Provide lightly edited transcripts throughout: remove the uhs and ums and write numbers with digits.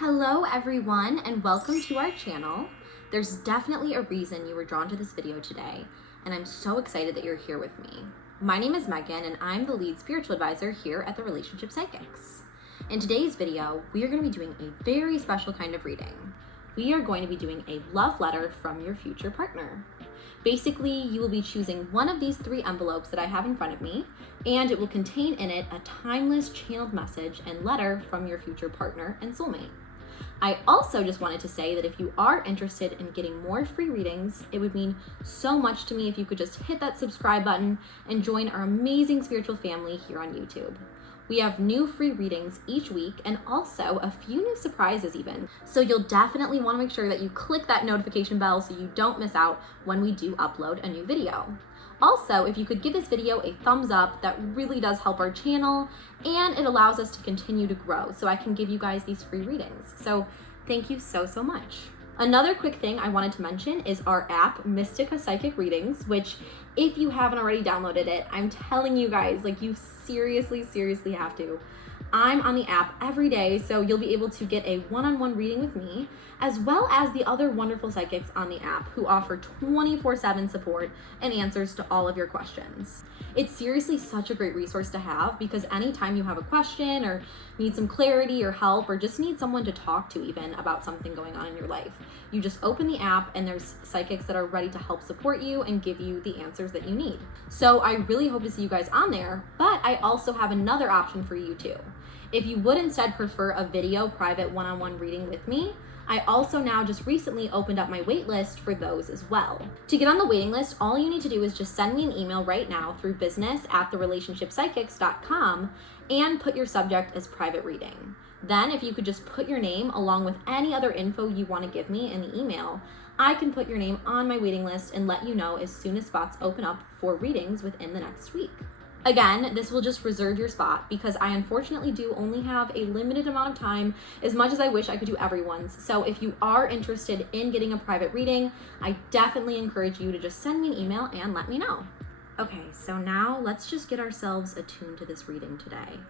Hello everyone and welcome to our channel. There's definitely a reason you were drawn to this video today, and I'm so excited that you're here with me. My name is Megan and I'm the lead spiritual advisor here at the Relationship Psychics. In today's video, we are going to be doing a very special kind of reading. We are going to be doing a love letter from your future partner. Basically, you will be choosing one of these 3 envelopes that I have in front of me, and it will contain in it a timeless channeled message and letter from your future partner and soulmate. I also just wanted to say that if you are interested in getting more free readings, it would mean so much to me if you could just hit that subscribe button and join our amazing spiritual family here on YouTube. We have new free readings each week and also a few new surprises even. So you'll definitely want to make sure that you click that notification bell so you don't miss out when we do upload a new video. Also, if you could give this video a thumbs up, that really does help our channel and it allows us to continue to grow so I can give you guys these free readings. So thank you so much. Another quick thing I wanted to mention is our app, Mystica Psychic Readings, which if you haven't already downloaded it, I'm telling you guys, like you seriously have to. I'm on the app every day, so you'll be able to get a one-on-one reading with me, as well as the other wonderful psychics on the app who offer 24/7 support and answers to all of your questions. It's seriously such a great resource to have because anytime you have a question or need some clarity or help or just need someone to talk to even about something going on in your life, you just open the app and there's psychics that are ready to help support you and give you the answers that you need. So I really hope to see you guys on there, but I also have another option for you too. If you would instead prefer a video private one-on-one reading with me, I also now just recently opened up my wait list for those as well. To get on the waiting list, all you need to do is just send me an email right now through business@therelationshippsychics.com and put your subject as private reading. Then if you could just put your name along with any other info you want to give me in the email, I can put your name on my waiting list and let you know as soon as spots open up for readings within the next week. Again, this will just reserve your spot because I unfortunately do only have a limited amount of time, as much as I wish I could do everyone's. So if you are interested in getting a private reading, I definitely encourage you to just send me an email and let me know. Okay, so now let's just get ourselves attuned to this reading today.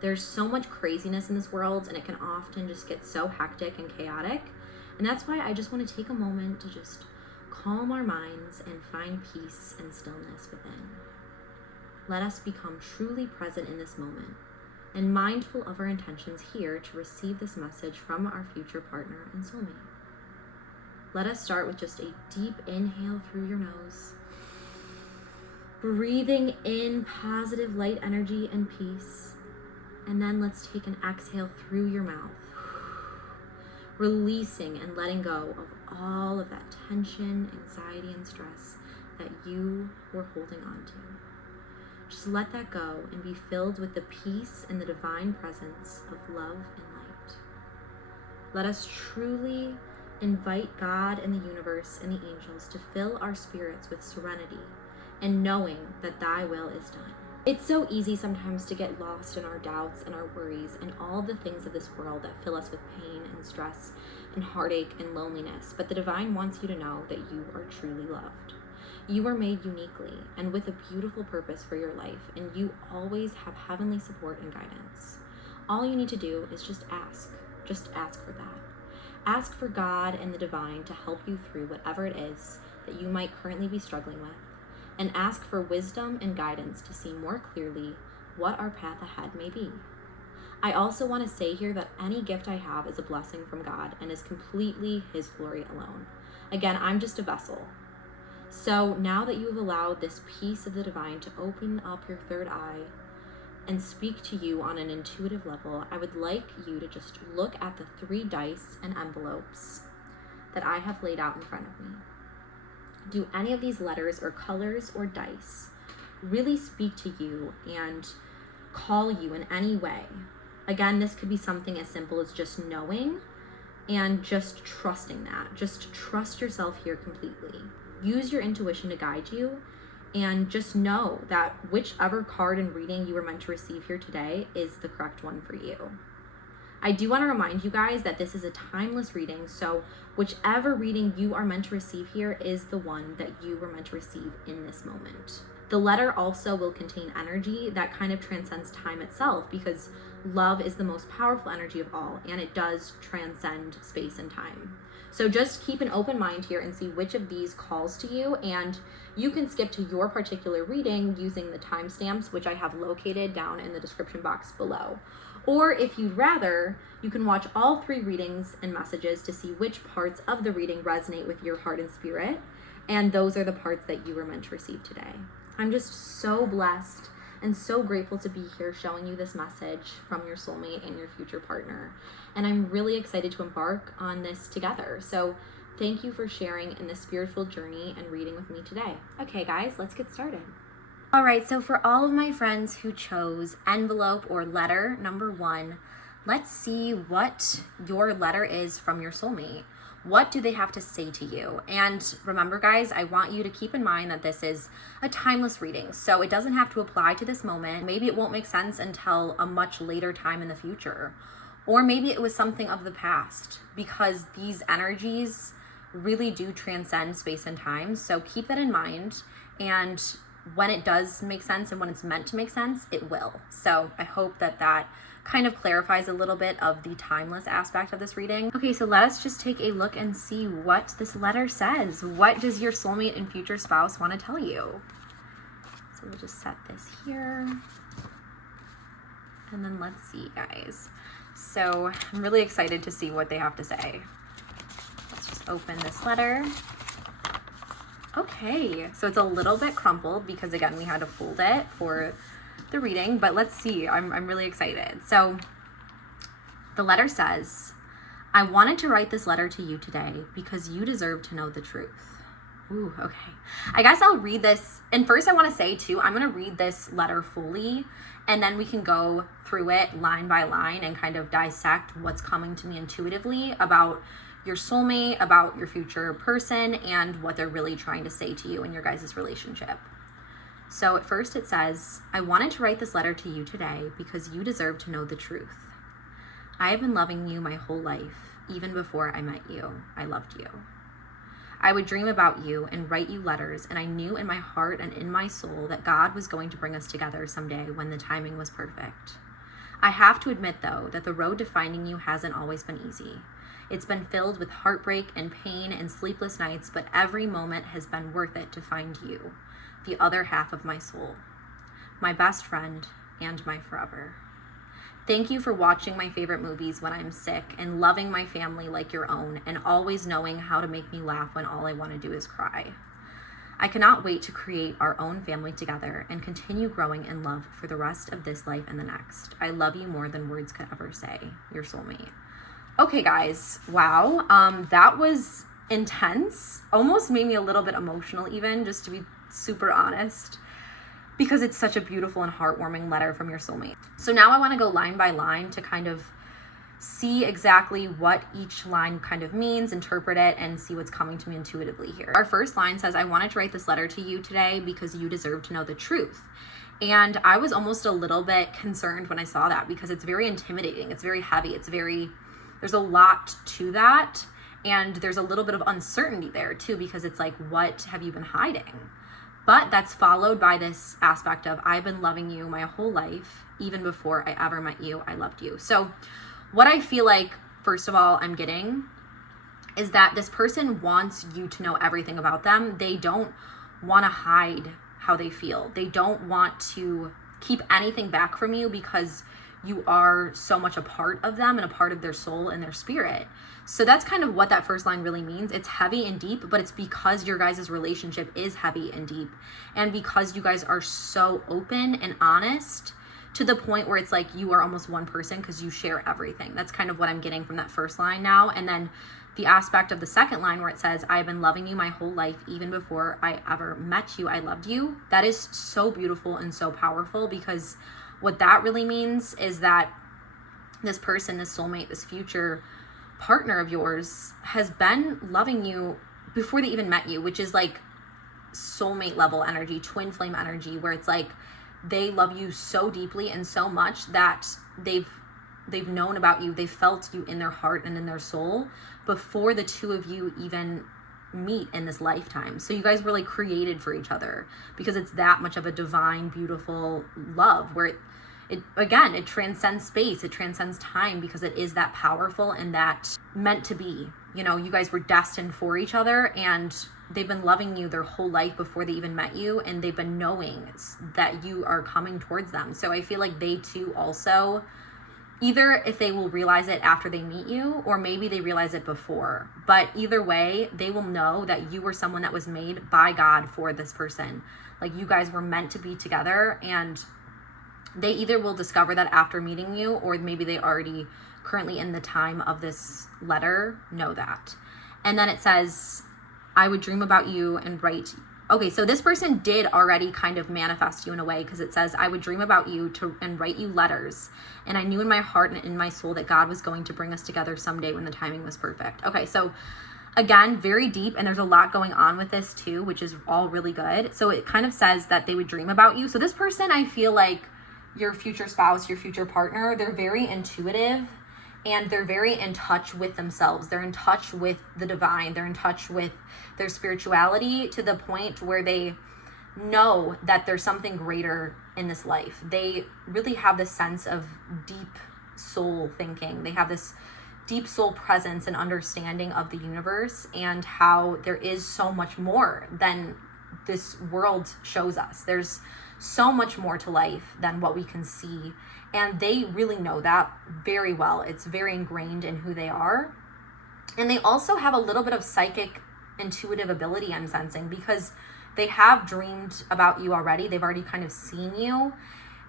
There's so much craziness in this world and it can often just get so hectic and chaotic. And that's why I just want to take a moment to just calm our minds and find peace and stillness within. Let us become truly present in this moment and mindful of our intentions here to receive this message from our future partner and soulmate. Let us start with just a deep inhale through your nose, breathing in positive light energy and peace. And then let's take an exhale through your mouth, releasing and letting go of all of that tension, anxiety, and stress that you were holding on to. Just let that go and be filled with the peace and the divine presence of love and light. Let us truly invite God and the universe and the angels to fill our spirits with serenity and knowing that thy will is done. It's so easy sometimes to get lost in our doubts and our worries and all the things of this world that fill us with pain and stress and heartache and loneliness, but the divine wants you to know that you are truly loved. You are made uniquely and with a beautiful purpose for your life, and you always have heavenly support and guidance. All you need to do is just ask. Just ask for that. Ask for God and the divine to help you through whatever it is that you might currently be struggling with, and ask for wisdom and guidance to see more clearly what our path ahead may be. I also want to say here that any gift I have is a blessing from God and is completely His glory alone. Again, I'm just a vessel. So now that you have allowed this peace of the divine to open up your third eye and speak to you on an intuitive level, I would like you to just look at the 3 dice and envelopes that I have laid out in front of me. Do any of these letters or colors or dice really speak to you and call you in any way? Again, this could be something as simple as just knowing and just trusting that. Just trust yourself here completely. Use your intuition to guide you and just know that whichever card and reading you were meant to receive here today is the correct one for you. I do want to remind you guys that this is a timeless reading, so whichever reading you are meant to receive here is the one that you were meant to receive in this moment. The letter also will contain energy that kind of transcends time itself because love is the most powerful energy of all, and it does transcend space and time. So just keep an open mind here and see which of these calls to you, and you can skip to your particular reading using the timestamps, which I have located down in the description box below. Or if you'd rather, you can watch all 3 readings and messages to see which parts of the reading resonate with your heart and spirit, and those are the parts that you were meant to receive today. I'm just so blessed and so grateful to be here showing you this message from your soulmate and your future partner. And I'm really excited to embark on this together. So thank you for sharing in this spiritual journey and reading with me today. Okay, guys, let's get started. All right, so for all of my friends who chose envelope or letter number 1, let's see what your letter is from your soulmate. What do they have to say to you? And remember, guys, I want you to keep in mind that this is a timeless reading, so it doesn't have to apply to this moment. Maybe it won't make sense until a much later time in the future. Or maybe it was something of the past, because these energies really do transcend space and time. So keep that in mind. And when it does make sense and when it's meant to make sense, it will. So I hope that that kind of clarifies a little bit of the timeless aspect of this reading. Okay, so let us just take a look and see what this letter says. What does your soulmate and future spouse want to tell you? So we'll just set this here. And then let's see, guys. So I'm really excited to see what they have to say. Let's just open this letter. Okay, so it's a little bit crumpled because, again, we had to fold it for the reading, but let's see. I'm really excited. So the letter says, I wanted to write this letter to you today because you deserve to know the truth. Ooh, okay. I guess I'll read this. And first I want to say too, I'm going to read this letter fully, and then we can go through it line by line and kind of dissect what's coming to me intuitively about your soulmate, about your future person, and what they're really trying to say to you in your guys' relationship. So at first it says, I wanted to write this letter to you today because you deserve to know the truth. I have been loving you my whole life, even before I met you. I loved you. I would dream about you and write you letters, and I knew in my heart and in my soul that God was going to bring us together someday when the timing was perfect. I have to admit, though, that the road to finding you hasn't always been easy. It's been filled with heartbreak and pain and sleepless nights, but every moment has been worth it to find you, the other half of my soul, my best friend, and my forever. Thank you for watching my favorite movies when I'm sick and loving my family like your own and always knowing how to make me laugh when all I want to do is cry. I cannot wait to create our own family together and continue growing in love for the rest of this life and the next. I love you more than words could ever say. Your soulmate. Okay, guys. Wow. That was intense. Almost made me a little bit emotional even, just to be super honest, because it's such a beautiful and heartwarming letter from your soulmate. So now I want to go line by line to kind of see exactly what each line kind of means, interpret it, and see what's coming to me intuitively here. Our first line says, I wanted to write this letter to you today because you deserve to know the truth. And I was almost a little bit concerned when I saw that because it's very intimidating. It's very heavy. There's a lot to that. And there's a little bit of uncertainty there too, because it's like, what have you been hiding? But that's followed by this aspect of, I've been loving you my whole life, even before I ever met you, I loved you. So what I feel like, first of all, I'm getting is that this person wants you to know everything about them. They don't want to hide how they feel. They don't want to keep anything back from you because you are so much a part of them and a part of their soul and their spirit. So that's kind of what that first line really means. It's heavy and deep, but it's because your guys' relationship is heavy and deep. And because you guys are so open and honest to the point where it's like you are almost one person because you share everything. That's kind of what I'm getting from that first line now. And then the aspect of the second line where it says, I've been loving you my whole life, even before I ever met you, I loved you. That is so beautiful and so powerful, because what that really means is that this person, this soulmate, this future partner of yours has been loving you before they even met you, which is like soulmate level energy, twin flame energy, where it's like they love you so deeply and so much that they've known about you, they've felt you in their heart and in their soul before the two of you even meet in this lifetime. So you guys were like created for each other because it's that much of a divine, beautiful love where it transcends space, it transcends time, because it is that powerful and that meant to be. You know, you guys were destined for each other, and they've been loving you their whole life before they even met you, and they've been knowing that you are coming towards them. So I feel like they too also, either if they will realize it after they meet you, or maybe they realize it before, but either way, they will know that you were someone that was made by God for this person. Like, you guys were meant to be together, and they either will discover that after meeting you, or maybe they already currently in the time of this letter know that. And then it says, I would dream about you and write. Okay, so this person did already kind of manifest you in a way, because it says, I would dream about you and write you letters. And I knew in my heart and in my soul that God was going to bring us together someday when the timing was perfect. Okay, so again, very deep, and there's a lot going on with this too, which is all really good. So it kind of says that they would dream about you. So this person, I feel like your future spouse, your future partner, they're very intuitive, and they're very in touch with themselves. They're in touch with the divine. They're in touch with their spirituality, to the point where they know that there's something greater in this life. They really have this sense of deep soul thinking. They have this deep soul presence and understanding of the universe, and how there is so much more than this world shows us. There's so much more to life than what we can see. And they really know that very well. It's very ingrained in who they are. And they also have a little bit of psychic intuitive ability, I'm sensing, because they have dreamed about you already. They've already kind of seen you.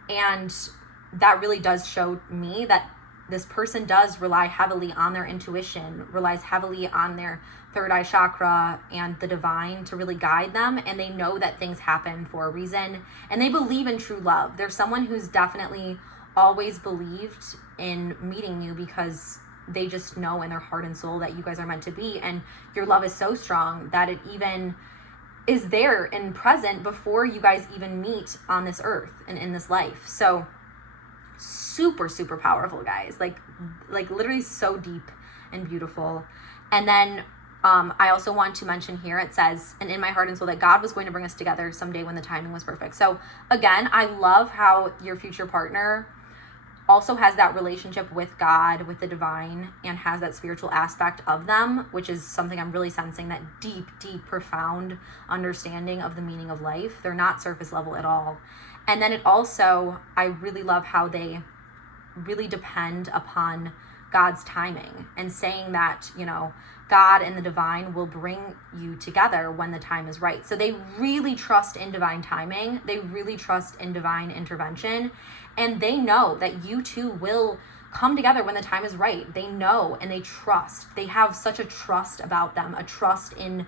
And that really does show me that this person does rely heavily on their intuition, relies heavily on their third eye chakra and the divine to really guide them. And they know that things happen for a reason. And they believe in true love. They're someone who's definitely always believed in meeting you, because they just know in their heart and soul that you guys are meant to be. And your love is so strong that it even is there and present before you guys even meet on this earth and in this life. So super, super powerful, guys. Like literally so deep and beautiful. And then I also want to mention here, it says, and in my heart and soul, that God was going to bring us together someday when the timing was perfect. So again, I love how your future partner also has that relationship with God, with the divine, and has that spiritual aspect of them, which is something I'm really sensing, that deep, deep, profound understanding of the meaning of life. They're not surface level at all. And then it also, I really love how they really depend upon God's timing, and saying that, you know, God and the divine will bring you together when the time is right. So they really trust in divine timing. They really trust in divine intervention. And they know that you two will come together when the time is right. They know, and they trust. They have such a trust about them, a trust in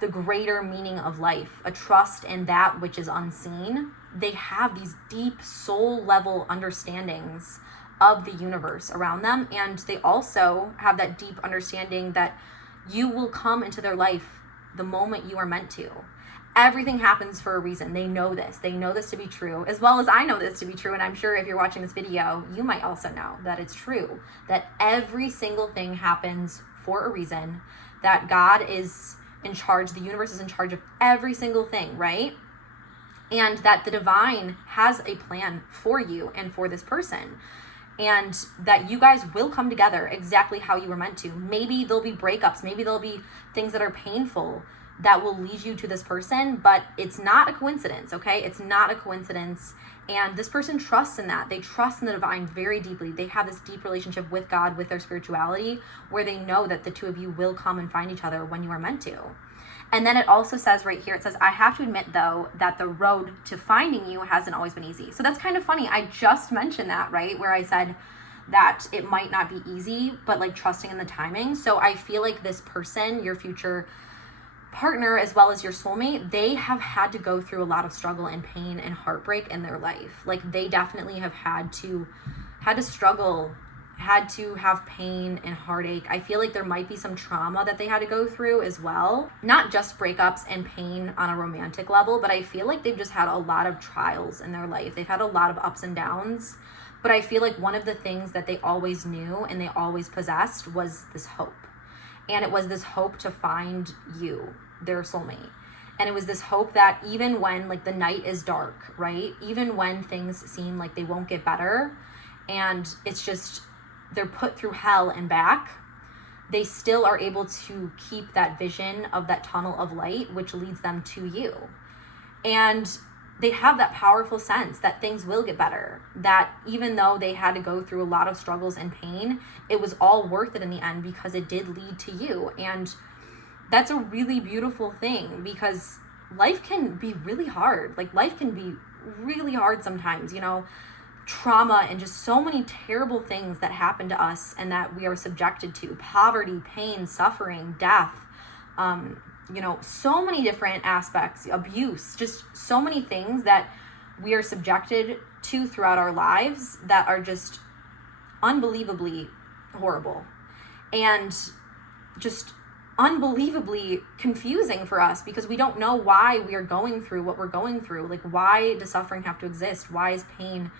the greater meaning of life, a trust in that which is unseen. They have these deep soul level understandings of the universe around them. And they also have that deep understanding that you will come into their life the moment you are meant to. Everything happens for a reason. They know this. They know this to be true, as well as I know this to be true. And I'm sure if you're watching this video, you might also know that it's true, that every single thing happens for a reason, that God is in charge, the universe is in charge of every single thing, right? And that the divine has a plan for you and for this person. And that you guys will come together exactly how you were meant to. Maybe there'll be breakups. Maybe there'll be things that are painful that will lead you to this person, but it's not a coincidence, okay? It's not a coincidence. And this person trusts in that. They trust in the divine very deeply. They have this deep relationship with God, with their spirituality, where they know that the two of you will come and find each other when you are meant to. And then it also says right here, it says, I have to admit, though, that the road to finding you hasn't always been easy. So that's kind of funny. I just mentioned that, right? Where I said that it might not be easy, but like trusting in the timing. So I feel like this person, your future partner, as well as your soulmate, they have had to go through a lot of struggle and pain and heartbreak in their life. Like they definitely have had to struggle, had to have pain and heartache. I feel like there might be some trauma that they had to go through as well. Not just breakups and pain on a romantic level, but I feel like they've just had a lot of trials in their life. They've had a lot of ups and downs. But I feel like one of the things that they always knew and they always possessed was this hope. And it was this hope to find you, their soulmate. And it was this hope that even when like the night is dark, right? Even when things seem like they won't get better and it's just, they're put through hell and back, they still are able to keep that vision of that tunnel of light, which leads them to you. And they have that powerful sense that things will get better, that even though they had to go through a lot of struggles and pain, it was all worth it in the end because it did lead to you. And that's a really beautiful thing, because life can be really hard. Like, life can be really hard sometimes, you know, trauma and just so many terrible things that happen to us and that we are subjected to: poverty, pain, suffering, death, you know, so many different aspects, abuse, just so many things that we are subjected to throughout our lives that are just unbelievably horrible and just unbelievably confusing for us, because we don't know why we are going through what we're going through. Like, why does suffering have to exist? Why is pain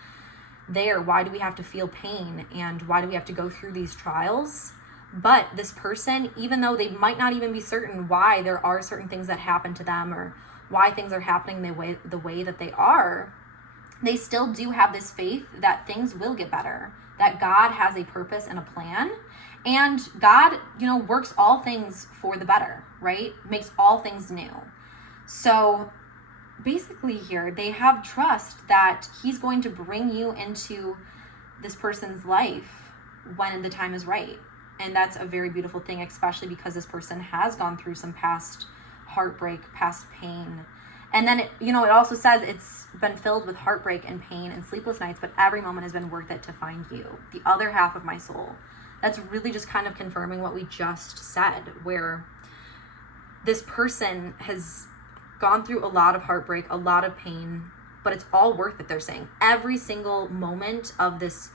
there? Why do we have to feel pain? And why do we have to go through these trials? But this person, even though they might not even be certain why there are certain things that happen to them or why things are happening the way that they are, they still do have this faith that things will get better, that God has a purpose and a plan. And God, you know, works all things for the better, right? Makes all things new. So basically here, they have trust that he's going to bring you into this person's life when the time is right. And that's a very beautiful thing, especially because this person has gone through some past heartbreak, past pain. And then, it also says it's been filled with heartbreak and pain and sleepless nights, but every moment has been worth it to find you, the other half of my soul. That's really just kind of confirming what we just said, where this person has gone through a lot of heartbreak, a lot of pain, but it's all worth it, they're saying. Every single moment of this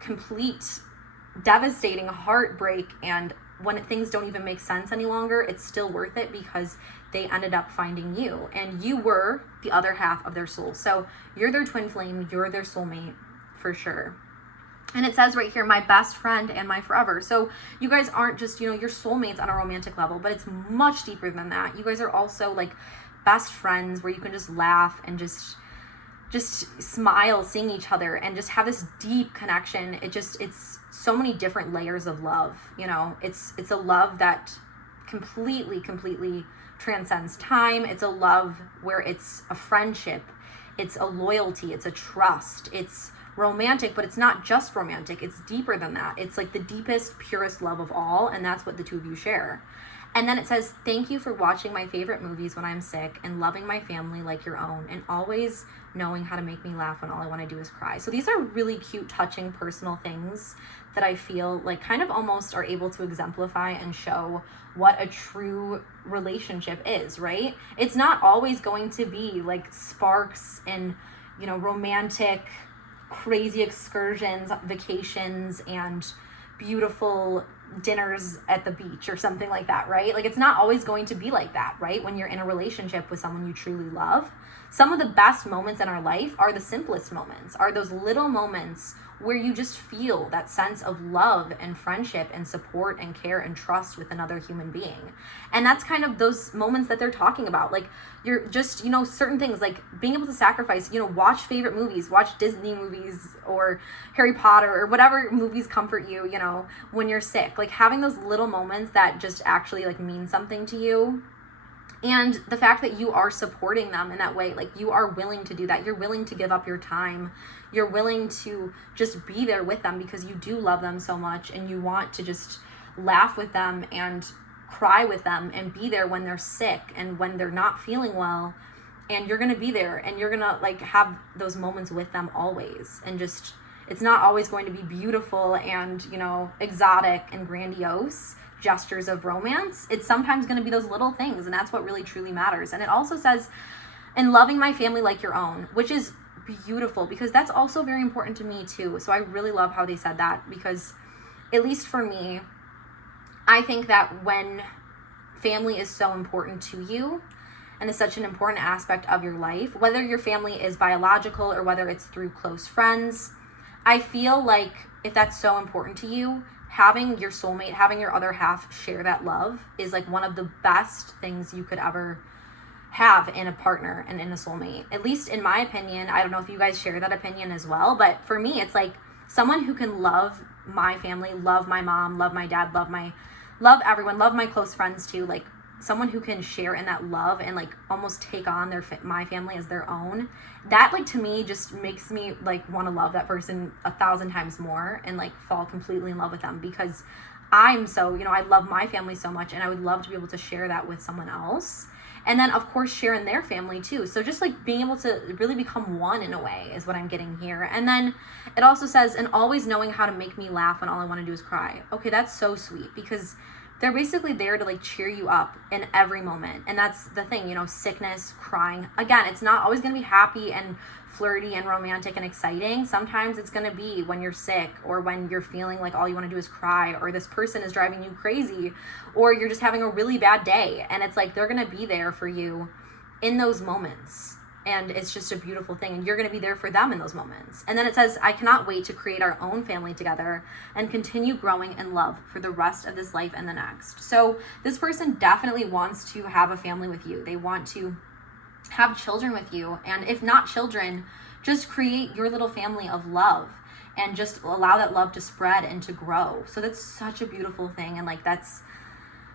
complete devastating heartbreak, and when things don't even make sense any longer, it's still worth it because they ended up finding you, and you were the other half of their soul. So you're their twin flame, you're their soulmate for sure. And it says right here, my best friend and my forever. So you guys aren't just, your soulmates on a romantic level, but it's much deeper than that. You guys are also like best friends where you can just laugh and just smile seeing each other and just have this deep connection. It's so many different layers of love. It's a love that completely transcends time. It's a love where it's a friendship, it's a loyalty, it's a trust, it's romantic, but it's not just romantic, it's deeper than that. It's like the deepest, purest love of all, and that's what the two of you share. And then it says, thank you for watching my favorite movies when I'm sick and loving my family like your own and always knowing how to make me laugh when all I want to do is cry. So these are really cute, touching, personal things that I feel like kind of almost are able to exemplify and show what a true relationship is, right? It's not always going to be like sparks and, romantic, crazy excursions, vacations, and beautiful dinners at the beach or something like that, right? Like, it's not always going to be like that, right? When you're in a relationship with someone you truly love, some of the best moments in our life are the simplest moments, are those little moments where you just feel that sense of love and friendship and support and care and trust with another human being. And that's kind of those moments that they're talking about. Like, you're just, certain things like being able to sacrifice, watch favorite movies, watch Disney movies or Harry Potter or whatever movies comfort you, when you're sick. Like, having those little moments that just actually like mean something to you. And the fact that you are supporting them in that way, like you are willing to do that. You're willing to give up your time. You're willing to just be there with them because you do love them so much and you want to just laugh with them and cry with them and be there when they're sick and when they're not feeling well. And you're going to be there and you're going to like have those moments with them always. And just, it's not always going to be beautiful and, exotic and grandiose gestures of romance. It's sometimes going to be those little things, and that's what really truly matters. And it also says, and loving my family like your own, which is beautiful because that's also very important to me too. So I really love how they said that, because at least for me, I think that when family is so important to you and is such an important aspect of your life, whether your family is biological or whether it's through close friends, I feel like if that's so important to you, having your soulmate, having your other half share that love is like one of the best things you could ever have in a partner and in a soulmate. At least in my opinion, I don't know if you guys share that opinion as well, but for me, it's like someone who can love my family, love my mom, love my dad, love everyone, love my close friends too. Like someone who can share in that love and like almost take on my family as their own. That like to me just makes me like want to love that person 1,000 times more and like fall completely in love with them, because I'm so, I love my family so much, and I would love to be able to share that with someone else. And then, of course, share in their family, too. So just, like, being able to really become one in a way is what I'm getting here. And then it also says, and always knowing how to make me laugh when all I want to do is cry. Okay, that's so sweet, because they're basically there to, like, cheer you up in every moment. And that's the thing, sickness, crying. Again, it's not always going to be happy and flirty and romantic and exciting. Sometimes it's going to be when you're sick, or when you're feeling like all you want to do is cry, or this person is driving you crazy, or you're just having a really bad day, and it's like they're going to be there for you in those moments, and it's just a beautiful thing, and you're going to be there for them in those moments. And then it says, I cannot wait to create our own family together and continue growing in love for the rest of this life and the next. So this person definitely wants to have a family with you. They want to have children with you, and if not children, just create your little family of love and just allow that love to spread and to grow. So that's such a beautiful thing, and like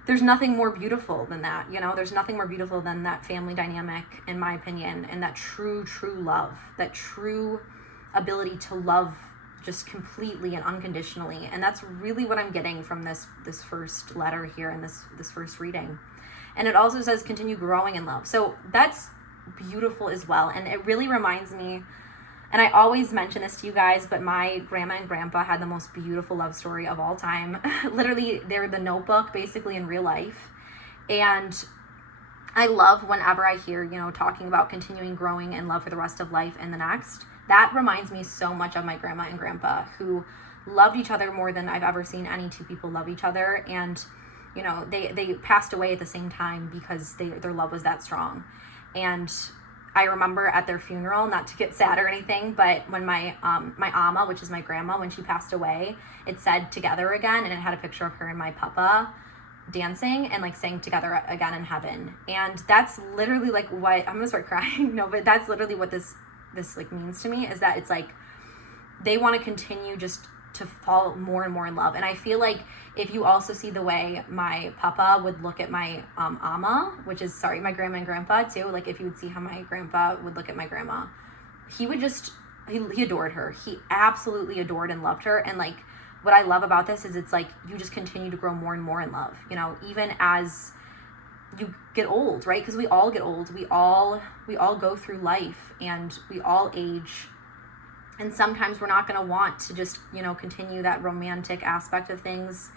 there's nothing more beautiful than that. There's nothing more beautiful than that family dynamic, in my opinion, and that true love, that true ability to love just completely and unconditionally. And that's really what I'm getting from this first letter here in this first reading. And it also says continue growing in love. So that's beautiful as well. And it really reminds me, and I always mention this to you guys, but my grandma and grandpa had the most beautiful love story of all time. Literally, they're the Notebook basically in real life. And I love whenever I hear, talking about continuing growing in love for the rest of life and the next. That reminds me so much of my grandma and grandpa, who loved each other more than I've ever seen any two people love each other. And they passed away at the same time because their love was that strong. And I remember at their funeral, not to get sad or anything, but when my ama, which is my grandma, when she passed away, it said together again, and it had a picture of her and my papa dancing and like sang together again in heaven. And that's literally like what, I'm gonna start crying, no, but that's literally what this like means to me, is that it's like they want to continue just to fall more and more in love. And I feel like if you also see the way my papa would look at my ama, which is, my grandma and grandpa too, like if you would see how my grandpa would look at my grandma, he would just, he adored her. He absolutely adored and loved her. And like what I love about this is it's like you just continue to grow more and more in love, even as you get old, right? Because we all get old. We all go through life, and we all age. And sometimes we're not going to want to just, continue that romantic aspect of things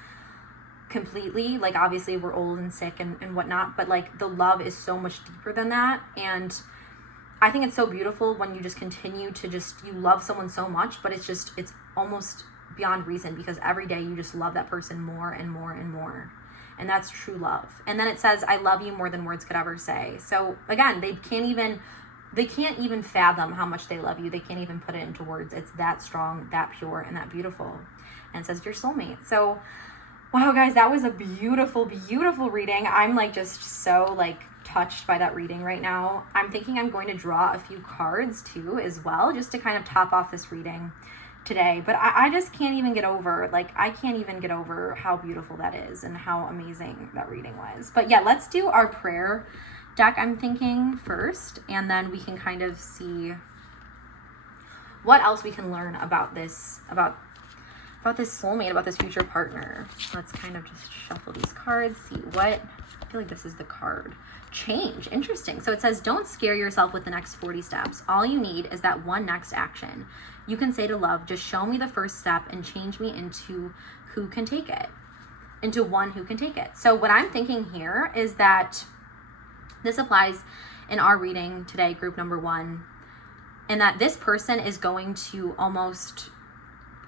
completely. Like, obviously, we're old and sick and whatnot, but, like, the love is so much deeper than that. And I think it's so beautiful when you just continue to you love someone so much, but it's almost beyond reason, because every day you just love that person more and more and more. And that's true love. And then it says, I love you more than words could ever say. So, again, they can't even fathom how much they love you. They can't even put it into words. It's that strong, that pure, and that beautiful. And it says your soulmate. So, wow, guys, that was a beautiful, beautiful reading. I'm like just so like touched by that reading right now. I'm thinking I'm going to draw a few cards too as well, just to kind of top off this reading today. But I just can't even get over, how beautiful that is and how amazing that reading was. But yeah, let's do our prayer deck, I'm thinking, first, and then we can kind of see what else we can learn about this soulmate, about this future partner. Let's kind of just shuffle these cards, see what, I feel like this is the card. Change. Interesting. So it says, don't scare yourself with the next 40 steps. All you need is that one next action. You can say to love, just show me the first step and change me into who can take it. Into one who can take it. So what I'm thinking here is that this applies in our reading today, group number 1, and that this person is going to almost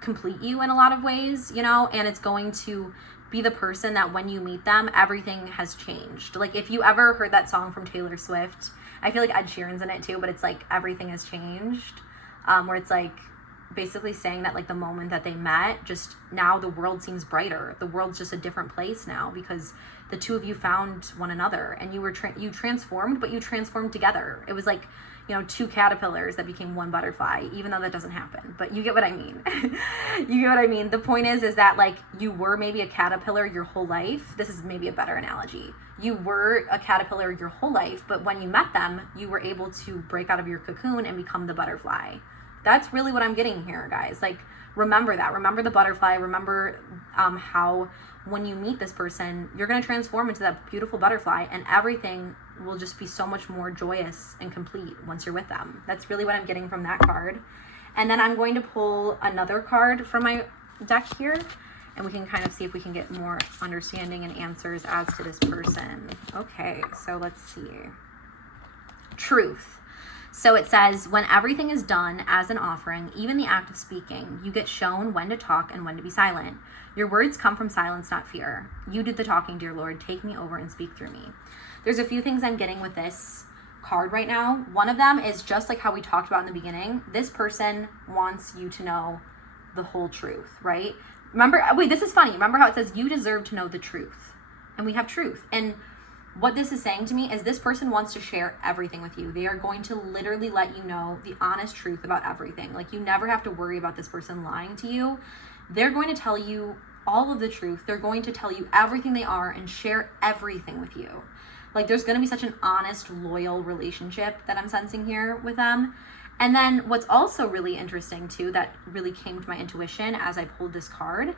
complete you in a lot of ways, and it's going to be the person that when you meet them, everything has changed. Like if you ever heard that song from Taylor Swift, I feel like Ed Sheeran's in it too, but it's like everything has changed, where it's like basically saying that like the moment that they met, just now the world seems brighter. The world's just a different place now because the two of you found one another, and you transformed, but you transformed together. It was like, you know, two caterpillars that became one butterfly, even though that doesn't happen, but you get what I mean. You get what I mean? The point is that like you were maybe a caterpillar your whole life. This is maybe a better analogy. You were a caterpillar your whole life, but when you met them, you were able to break out of your cocoon and become the butterfly. That's really what I'm getting here, guys. Like, remember that. Remember the butterfly. Remember how when you meet this person, you're going to transform into that beautiful butterfly, and everything will just be so much more joyous and complete once you're with them. That's really what I'm getting from that card. And then I'm going to pull another card from my deck here, and we can kind of see if we can get more understanding and answers as to this person. Okay, so let's see. Truth. So it says, when everything is done as an offering, even the act of speaking, you get shown when to talk and when to be silent. Your words come from silence, not fear. You did the talking, dear Lord. Take me over and speak through me. There's a few things I'm getting with this card right now. One of them is just like how we talked about in the beginning. This person wants you to know the whole truth, right? Remember, wait, this is funny. Remember how it says you deserve to know the truth, and we have truth. And what this is saying to me is this person wants to share everything with you. They are going to literally let you know the honest truth about everything. Like, you never have to worry about this person lying to you. They're going to tell you all of the truth. They're going to tell you everything they are and share everything with you. Like, there's going to be such an honest, loyal relationship that I'm sensing here with them. And then what's also really interesting too, that really came to my intuition as I pulled this card,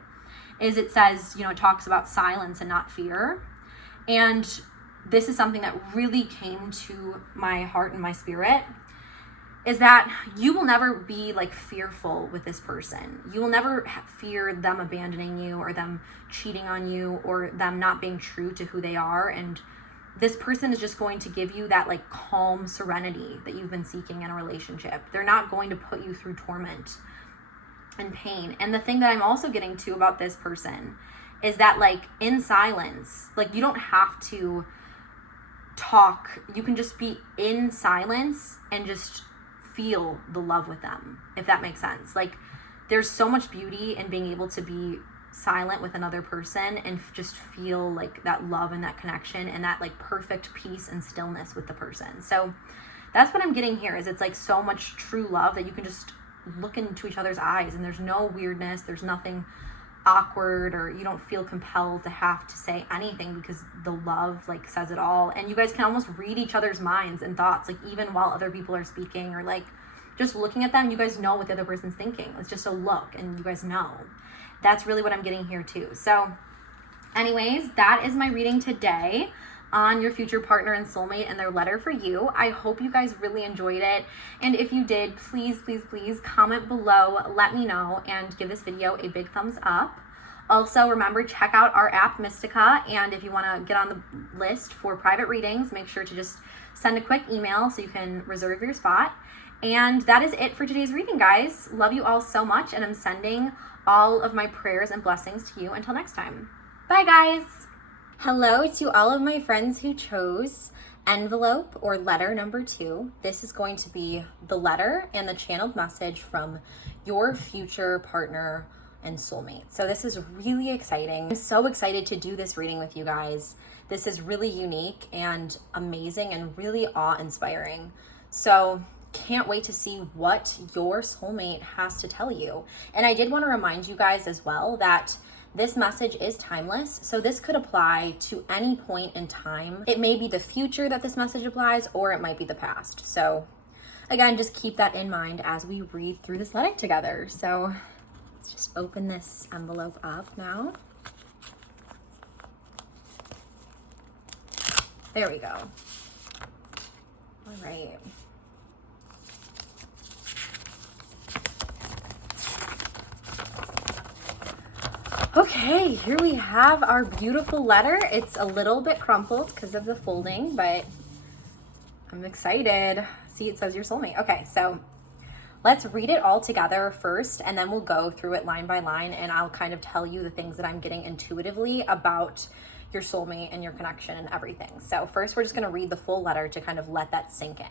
is it says, you know, it talks about silence and not fear. And this is something that really came to my heart and my spirit, is that you will never be like fearful with this person. You will never fear them abandoning you or them cheating on you or them not being true to who they are. And this person is just going to give you that like calm serenity that you've been seeking in a relationship. They're not going to put you through torment and pain. And the thing that I'm also getting to about this person is that like in silence, like you don't have to talk. You can just be in silence and just feel the love with them, if that makes sense. Like, there's so much beauty in being able to be silent with another person and just feel like that love and that connection and that like perfect peace and stillness with the person. So that's what I'm getting here, is it's like so much true love that you can just look into each other's eyes and there's no weirdness, there's nothing awkward, or you don't feel compelled to have to say anything because the love like says it all. And you guys can almost read each other's minds and thoughts, like even while other people are speaking, or like just looking at them, you guys know what the other person's thinking. It's just a look and you guys know. That's really what I'm getting here too. So anyways, that is my reading today on your future partner and soulmate and their letter for you. I hope you guys really enjoyed it. And if you did, please, please, please comment below, let me know, and give this video a big thumbs up. Also, remember, check out our app, Mystica. And if you want to get on the list for private readings, make sure to just send a quick email so you can reserve your spot. And that is it for today's reading, guys. Love you all so much, and I'm sending all of my prayers and blessings to you until next time. Bye, guys. Hello to all of my friends who chose envelope or letter number 2. This is going to be the letter and the channeled message from your future partner and soulmate. So this is really exciting. I'm so excited to do this reading with you guys. This is really unique and amazing and really awe-inspiring. So can't wait to see what your soulmate has to tell you. And I did want to remind you guys as well that this message is timeless, so this could apply to any point in time. It may be the future that this message applies, or it might be the past. So again, just keep that in mind as we read through this letter together. So let's just open this envelope up now. There we go. All right. Okay, here we have our beautiful letter. It's a little bit crumpled because of the folding, but I'm excited. See, it says your soulmate. Okay, so let's read it all together first, and then we'll go through it line by line, and I'll kind of tell you the things that I'm getting intuitively about your soulmate and your connection and everything. So first, we're just going to read the full letter to kind of let that sink in.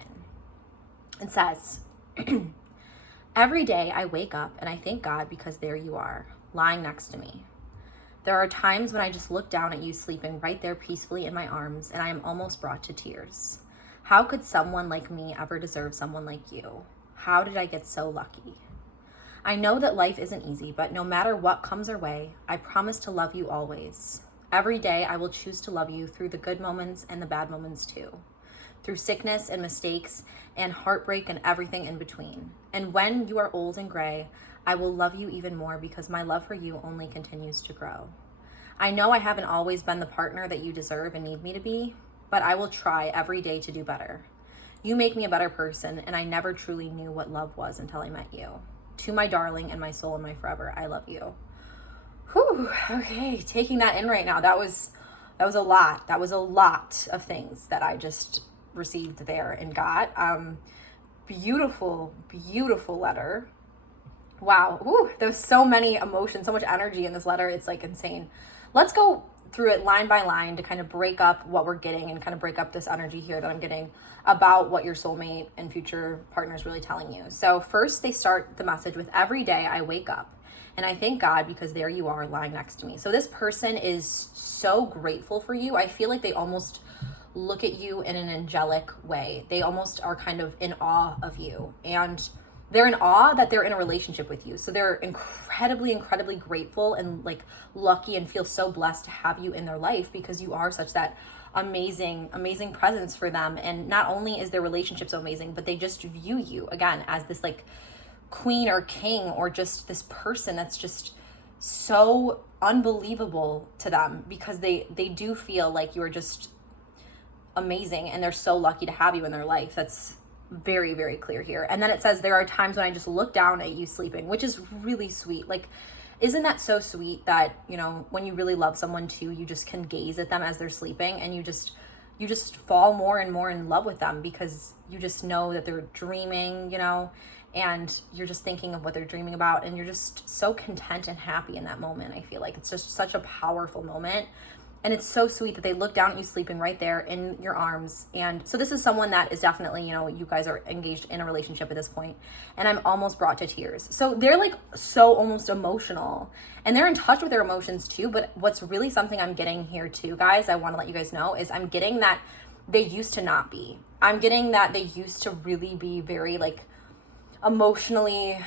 It says, Every day I wake up and I thank God because there you are, lying next to me. There are times when I just look down at you sleeping right there peacefully in my arms and I am almost brought to tears. How could someone like me ever deserve someone like you? How did I get so lucky? I know that life isn't easy, but no matter what comes our way, I promise to love you always. Every day I will choose to love you through the good moments and the bad moments too. Through sickness and mistakes and heartbreak and everything in between. And when you are old and gray, I will love you even more because my love for you only continues to grow. I know I haven't always been the partner that you deserve and need me to be, but I will try every day to do better. You make me a better person, and I never truly knew what love was until I met you. To my darling and my soul and my forever, I love you. Whew, okay, taking that in right now. That was a lot. That was a lot of things that I just received there and got. Beautiful, beautiful letter. Wow. Ooh, there's so many emotions, so much energy in this letter. It's like insane. Let's go through it line by line to kind of break up what we're getting and kind of break up this energy here that I'm getting about what your soulmate and future partner is really telling you. So first they start the message with every day I wake up and I thank God because there you are lying next to me. So this person is so grateful for you. I feel like they almost look at you in an angelic way. They almost are kind of in awe of you, and they're in awe that they're in a relationship with you. So they're incredibly, incredibly grateful and like lucky and feel so blessed to have you in their life because you are such that amazing, amazing presence for them. And not only is their relationship so amazing, but they just view you again as this like queen or king or just this person that's just so unbelievable to them because they do feel like you're just amazing and they're so lucky to have you in their life. That's very, very clear here. And then it says, there are times when I just look down at you sleeping, which is really sweet. Like, isn't that so sweet that, you know, when you really love someone too, you just can gaze at them as they're sleeping and you just fall more and more in love with them because you just know that they're dreaming, you know, and you're just thinking of what they're dreaming about and you're just so content and happy in that moment. I feel like it's just such a powerful moment. And it's so sweet that they look down at you sleeping right there in your arms. And so this is someone that is definitely, you know, you guys are engaged in a relationship at this point. And I'm almost brought to tears. So they're like so almost emotional. And they're in touch with their emotions too. But what's really something I'm getting here too, guys, I want to let you guys know, is I'm getting that they used to not be. I'm getting that they used to really be very like emotionally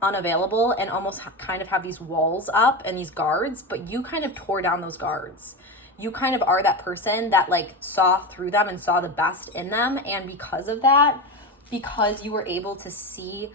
unavailable and almost kind of have these walls up and these guards, but you kind of tore down those guards. You kind of are that person that like saw through them and saw the best in them. And because of that, because you were able to see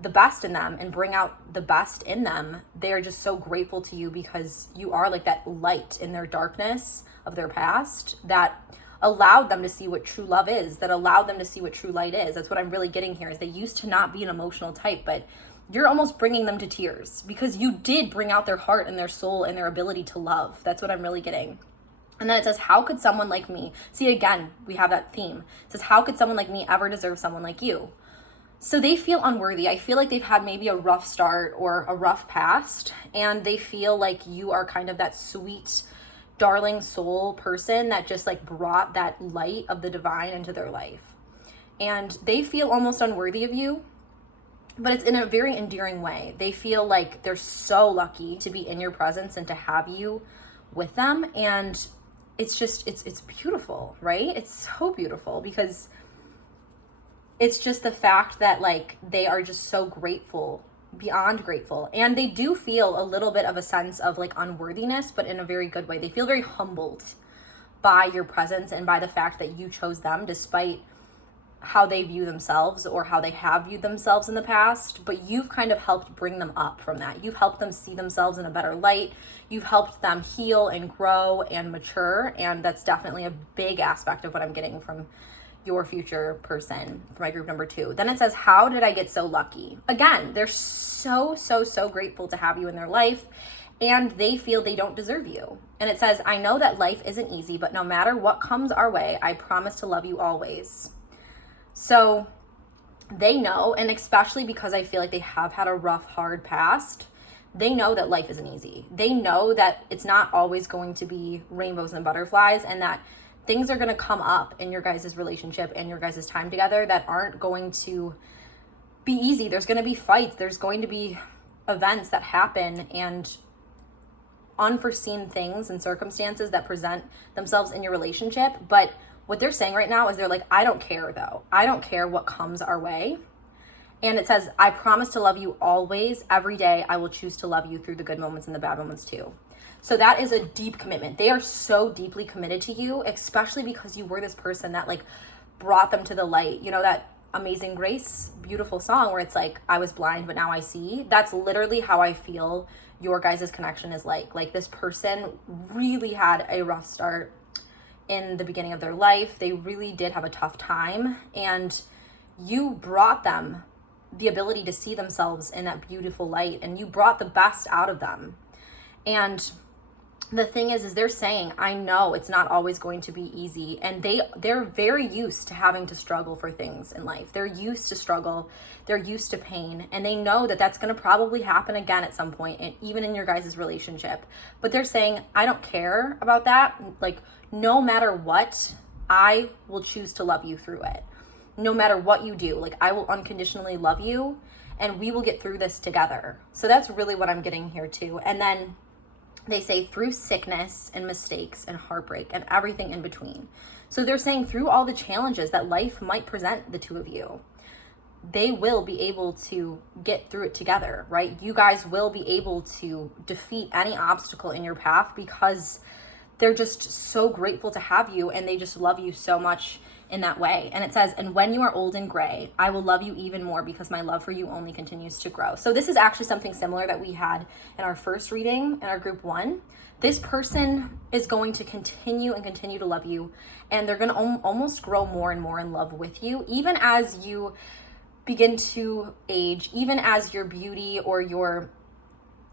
the best in them and bring out the best in them, they are just so grateful to you because you are like that light in their darkness of their past that allowed them to see what true love is, that allowed them to see what true light is. That's what I'm really getting here, is they used to not be an emotional type, but you're almost bringing them to tears because you did bring out their heart and their soul and their ability to love. That's what I'm really getting. And then it says, how could someone like me, see again, we have that theme. It says, how could someone like me ever deserve someone like you? So they feel unworthy. I feel like they've had maybe a rough start or a rough past, and they feel like you are kind of that sweet, darling soul person that just like brought that light of the divine into their life. And they feel almost unworthy of you, but it's in a very endearing way. They feel like they're so lucky to be in your presence and to have you with them. And it's just, it's beautiful, right? It's so beautiful because it's just the fact that like they are just so grateful, beyond grateful. And they do feel a little bit of a sense of like unworthiness, but in a very good way. They feel very humbled by your presence and by the fact that you chose them despite how they view themselves or how they have viewed themselves in the past, but you've kind of helped bring them up from that. You've helped them see themselves in a better light. You've helped them heal and grow and mature. And that's definitely a big aspect of what I'm getting from your future person for my group number 2. Then it says, how did I get so lucky? Again, they're so grateful to have you in their life and they feel they don't deserve you. And it says, I know that life isn't easy, but no matter what comes our way, I promise to love you always. So they know, and especially because I feel like they have had a rough, hard past, they know that life isn't easy. They know that it's not always going to be rainbows and butterflies, and that things are going to come up in your guys' relationship and your guys' time together that aren't going to be easy. There's going to be fights. There's going to be events that happen and unforeseen things and circumstances that present themselves in your relationship. But what they're saying right now is they're like, I don't care though. I don't care what comes our way. And it says, I promise to love you always. Every day I will choose to love you through the good moments and the bad moments too. So that is a deep commitment. They are so deeply committed to you, especially because you were this person that like brought them to the light. You know, that Amazing Grace, beautiful song where it's like, I was blind, but now I see. That's literally how I feel your guys' connection is like. Like, this person really had a rough start in the beginning of their life. They really did have a tough time, and you brought them the ability to see themselves in that beautiful light, and you brought the best out of them. And the thing is they're saying, I know it's not always going to be easy. And they're very used to having to struggle for things in life. They're used to struggle. They're used to pain. And they know that that's going to probably happen again at some point, and even in your guys' relationship. But they're saying, I don't care about that. Like, no matter what, I will choose to love you through it. No matter what you do, like, I will unconditionally love you, and we will get through this together. So that's really what I'm getting here too. And then they say, through sickness and mistakes and heartbreak and everything in between. So they're saying, through all the challenges that life might present the two of you, they will be able to get through it together, right? You guys will be able to defeat any obstacle in your path because they're just so grateful to have you, and they just love you so much in that way. And it says, and when you are old and gray, I will love you even more because my love for you only continues to grow. So this is actually something similar that we had in our first reading in our group 1. This person is going to continue to love you, and they're going to almost grow more and more in love with you, even as you begin to age, even as your beauty or your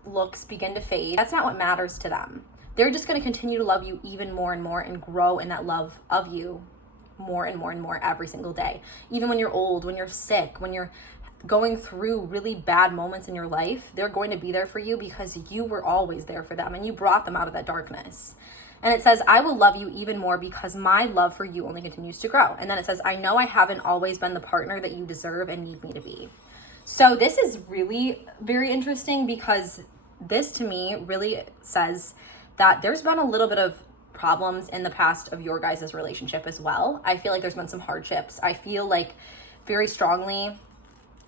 looks begin to fade. That's not what matters to them. They're just going to continue to love you even more and more, and grow in that love of you more and more and more every single day. Even when you're old, when you're sick, when you're going through really bad moments in your life, they're going to be there for you because you were always there for them and you brought them out of that darkness. And it says, I will love you even more because my love for you only continues to grow. And then it says, I know I haven't always been the partner that you deserve and need me to be. So this is really very interesting, because this to me really says that there's been a little bit of problems in the past of your guys' relationship as well. I feel like there's been some hardships. I feel like very strongly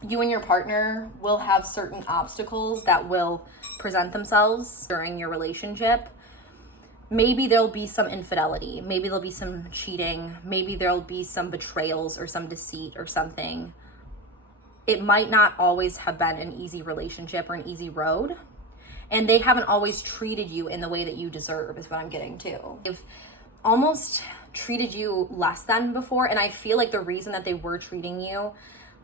you and your partner will have certain obstacles that will present themselves during your relationship. Maybe there'll be some infidelity. Maybe there'll be some cheating. Maybe there'll be some betrayals or some deceit or something. It might not always have been an easy relationship or an easy road. And they haven't always treated you in the way that you deserve, is what I'm getting to. They've almost treated you less than before. And I feel like the reason that they were treating you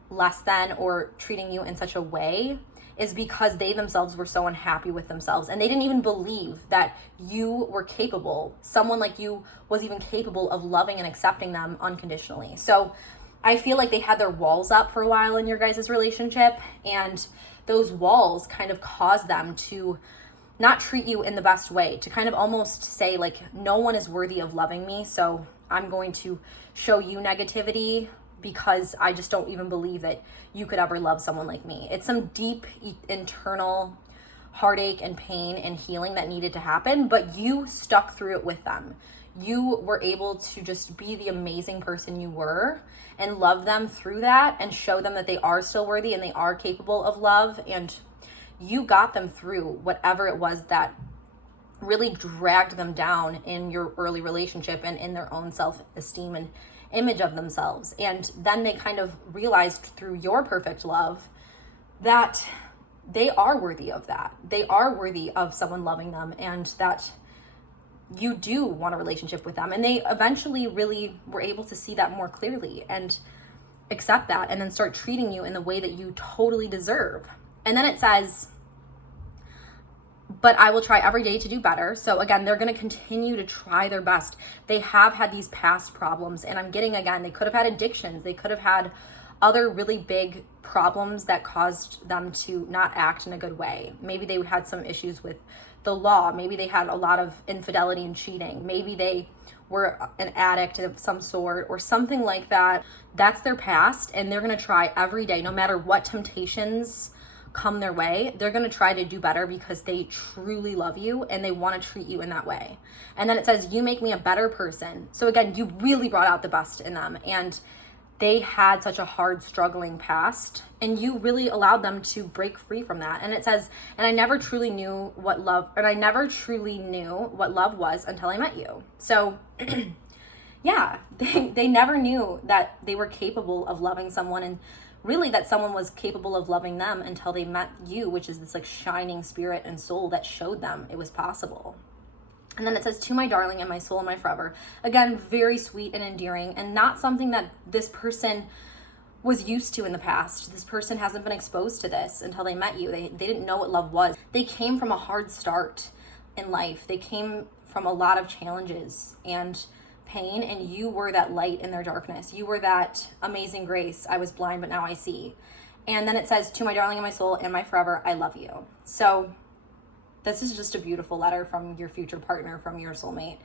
less than or treating you in such a way is because they themselves were so unhappy with themselves. And they didn't even believe that you were capable. Someone like you was even capable of loving and accepting them unconditionally. So I feel like they had their walls up for a while in your guys' relationship, and those walls kind of caused them to not treat you in the best way, to kind of almost say like, no one is worthy of loving me, so I'm going to show you negativity because I just don't even believe that you could ever love someone like me. It's some deep internal heartache and pain and healing that needed to happen, but you stuck through it with them. You were able to just be the amazing person you were and love them through that and show them that they are still worthy and they are capable of love. And you got them through whatever it was that really dragged them down in your early relationship and in their own self-esteem and image of themselves. And then they kind of realized through your perfect love that they are worthy of that. They are worthy of someone loving them, and that you do want a relationship with them. And they eventually really were able to see that more clearly and accept that, and then start treating you in the way that you totally deserve. And then it says, but I will try every day to do better. So again, they're going to continue to try their best. They have had these past problems, and I'm getting, again, they could have had addictions. They could have had other really big problems that caused them to not act in a good way. Maybe they had some issues with the law. Maybe they had a lot of infidelity and cheating. Maybe they were an addict of some sort or something like that. That's their past, and they're going to try every day, no matter what temptations come their way, they're going to try to do better because they truly love you and they want to treat you in that way. And then it says, you make me a better person. So again, you really brought out the best in them, and they had such a hard, struggling past, and you really allowed them to break free from that. And it says, and I never truly knew what love was until I met you. So yeah, they never knew that they were capable of loving someone, and really that someone was capable of loving them until they met you, which is this like shining spirit and soul that showed them it was possible. And then it says, to my darling and my soul and my forever. Again, very sweet and endearing, and not something that this person was used to in the past. This person hasn't been exposed to this until they met you. They didn't know what love was. They came from a hard start in life. They came from a lot of challenges and pain, and you were that light in their darkness. You were that amazing grace. I was blind, but now I see. And then it says, to my darling and my soul and my forever, I love you. So this is just a beautiful letter from your future partner, from your soulmate.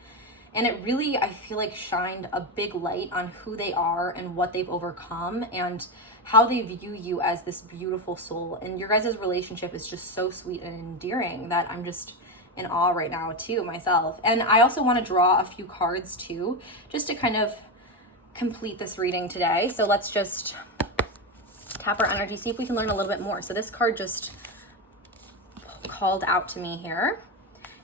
And it really, I feel like, shined a big light on who they are and what they've overcome and how they view you as this beautiful soul. And your guys' relationship is just so sweet and endearing that I'm just in awe right now too, myself. And I also want to draw a few cards too, just to kind of complete this reading today. So let's just tap our energy, see if we can learn a little bit more. So this card just called out to me here,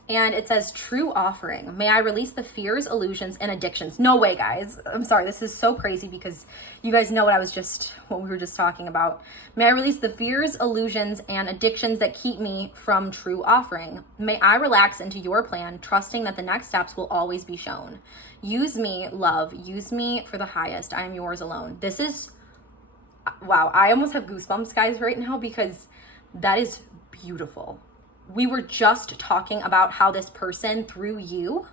and it says, true offering. May I release the fears, illusions, and addictions. No way, guys. I'm sorry. This is so crazy because you guys know what we were just talking about. May I release the fears, illusions, and addictions that keep me from true offering. May I relax into your plan, trusting that the next steps will always be shown. Use me, love. Use me for the highest. I am yours alone. This is, wow. I almost have goosebumps, guys, right now, because that is beautiful. We were just talking about how this person, through you,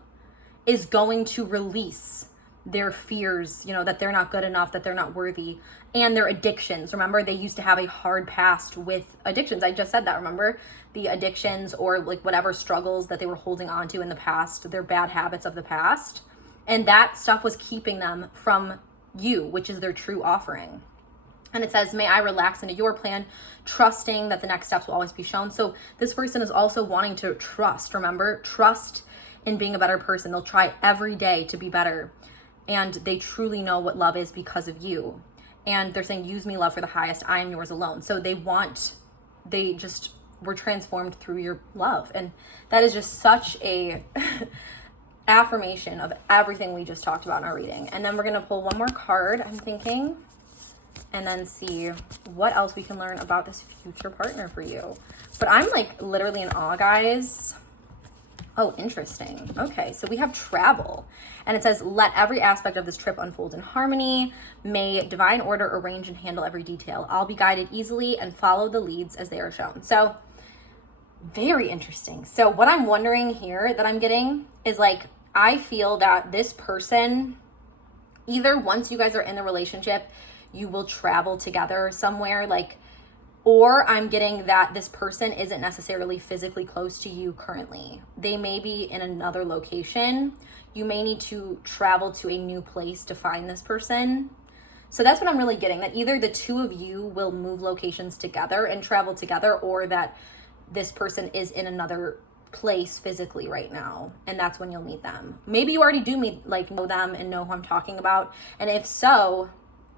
is going to release their fears, that they're not good enough, that they're not worthy, and their addictions. Remember, they used to have a hard past with addictions. I just said that, remember? The addictions or like whatever struggles that they were holding on to in the past, their bad habits of the past. And that stuff was keeping them from you, which is their true offering. And it says, may I relax into your plan, trusting that the next steps will always be shown. So this person is also wanting to trust, remember? Trust in being a better person. They'll try every day to be better. And they truly know what love is because of you. And they're saying, use me, love, for the highest. I am yours alone. So they just were transformed through your love. And that is just such a affirmation of everything we just talked about in our reading. And then we're going to pull one more card, I'm thinking, and then see what else we can learn about this future partner for you. But I'm like literally in awe, guys. Oh, interesting. Okay, so we have travel. And it says, let every aspect of this trip unfold in harmony. May divine order arrange and handle every detail. I'll be guided easily and follow the leads as they are shown. So very interesting. So what I'm wondering here that I'm getting is like, I feel that this person, either once you guys are in the relationship, you will travel together somewhere, or I'm getting that this person isn't necessarily physically close to you currently. They may be in another location. You may need to travel to a new place to find this person. So that's what I'm really getting, that either the two of you will move locations together and travel together, or that this person is in another place physically right now, and that's when you'll meet them. Maybe you already do know them and know who I'm talking about. And if so,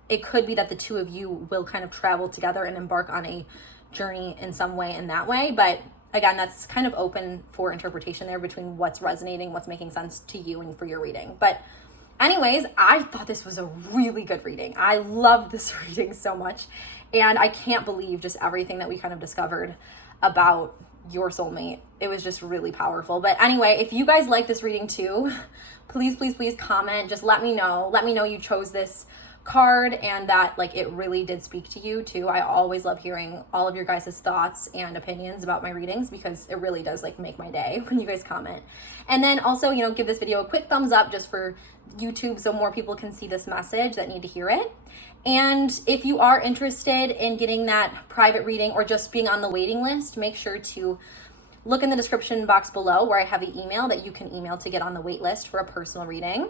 it could be that the two of you will kind of travel together and embark on a journey in some way in that way. But again, that's kind of open for interpretation there between what's resonating, what's making sense to you and for your reading. But anyways, I thought this was a really good reading. I love this reading so much. And I can't believe just everything that we kind of discovered about your soulmate. It was just really powerful. But anyway, if you guys like this reading too, please, please, please comment. Just let me know. Let me know you chose this card and that it really did speak to you too. I always love hearing all of your guys' thoughts and opinions about my readings, because it really does make my day when you guys comment. And then also, give this video a quick thumbs up just for YouTube so more people can see this message that need to hear it. And if you are interested in getting that private reading or just being on the waiting list, make sure to look in the description box below where I have an email that you can email to get on the wait list for a personal reading.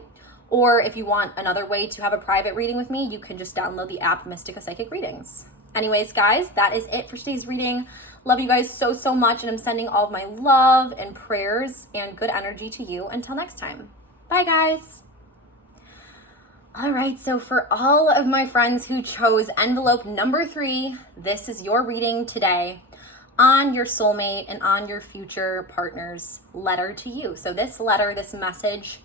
Or if you want another way to have a private reading with me, you can just download the app Mystica Psychic Readings. Anyways, guys, that is it for today's reading. Love you guys so, so much, and I'm sending all of my love and prayers and good energy to you. Until next time. Bye, guys. All right, so for all of my friends who chose envelope number 3, this is your reading today on your soulmate and on your future partner's letter to you. So this letter, this message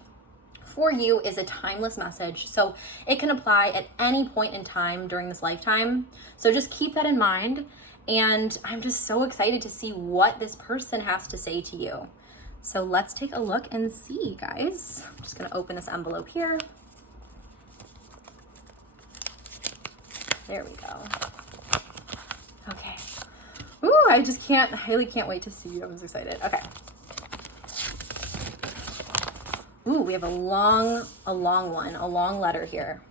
for you is a timeless message. So it can apply at any point in time during this lifetime. So just keep that in mind. And I'm just so excited to see what this person has to say to you. So let's take a look and see, guys. I'm just going to open this envelope here. There we go. Okay. Ooh, I really can't wait to see you. I'm so excited. Okay. Ooh, we have a long letter here.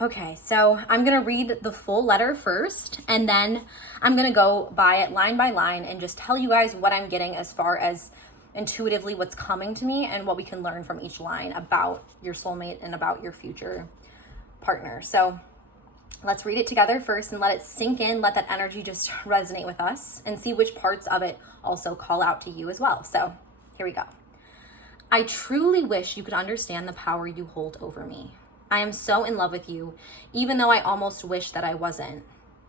Okay, so I'm going to read the full letter first, and then I'm going to go by it line by line and just tell you guys what I'm getting as far as intuitively what's coming to me and what we can learn from each line about your soulmate and about your future partner. So let's read it together first and let it sink in, let that energy just resonate with us, and see which parts of it also call out to you as well. So here we go. I truly wish you could understand the power you hold over me. I am so in love with you, even though I almost wish that I wasn't.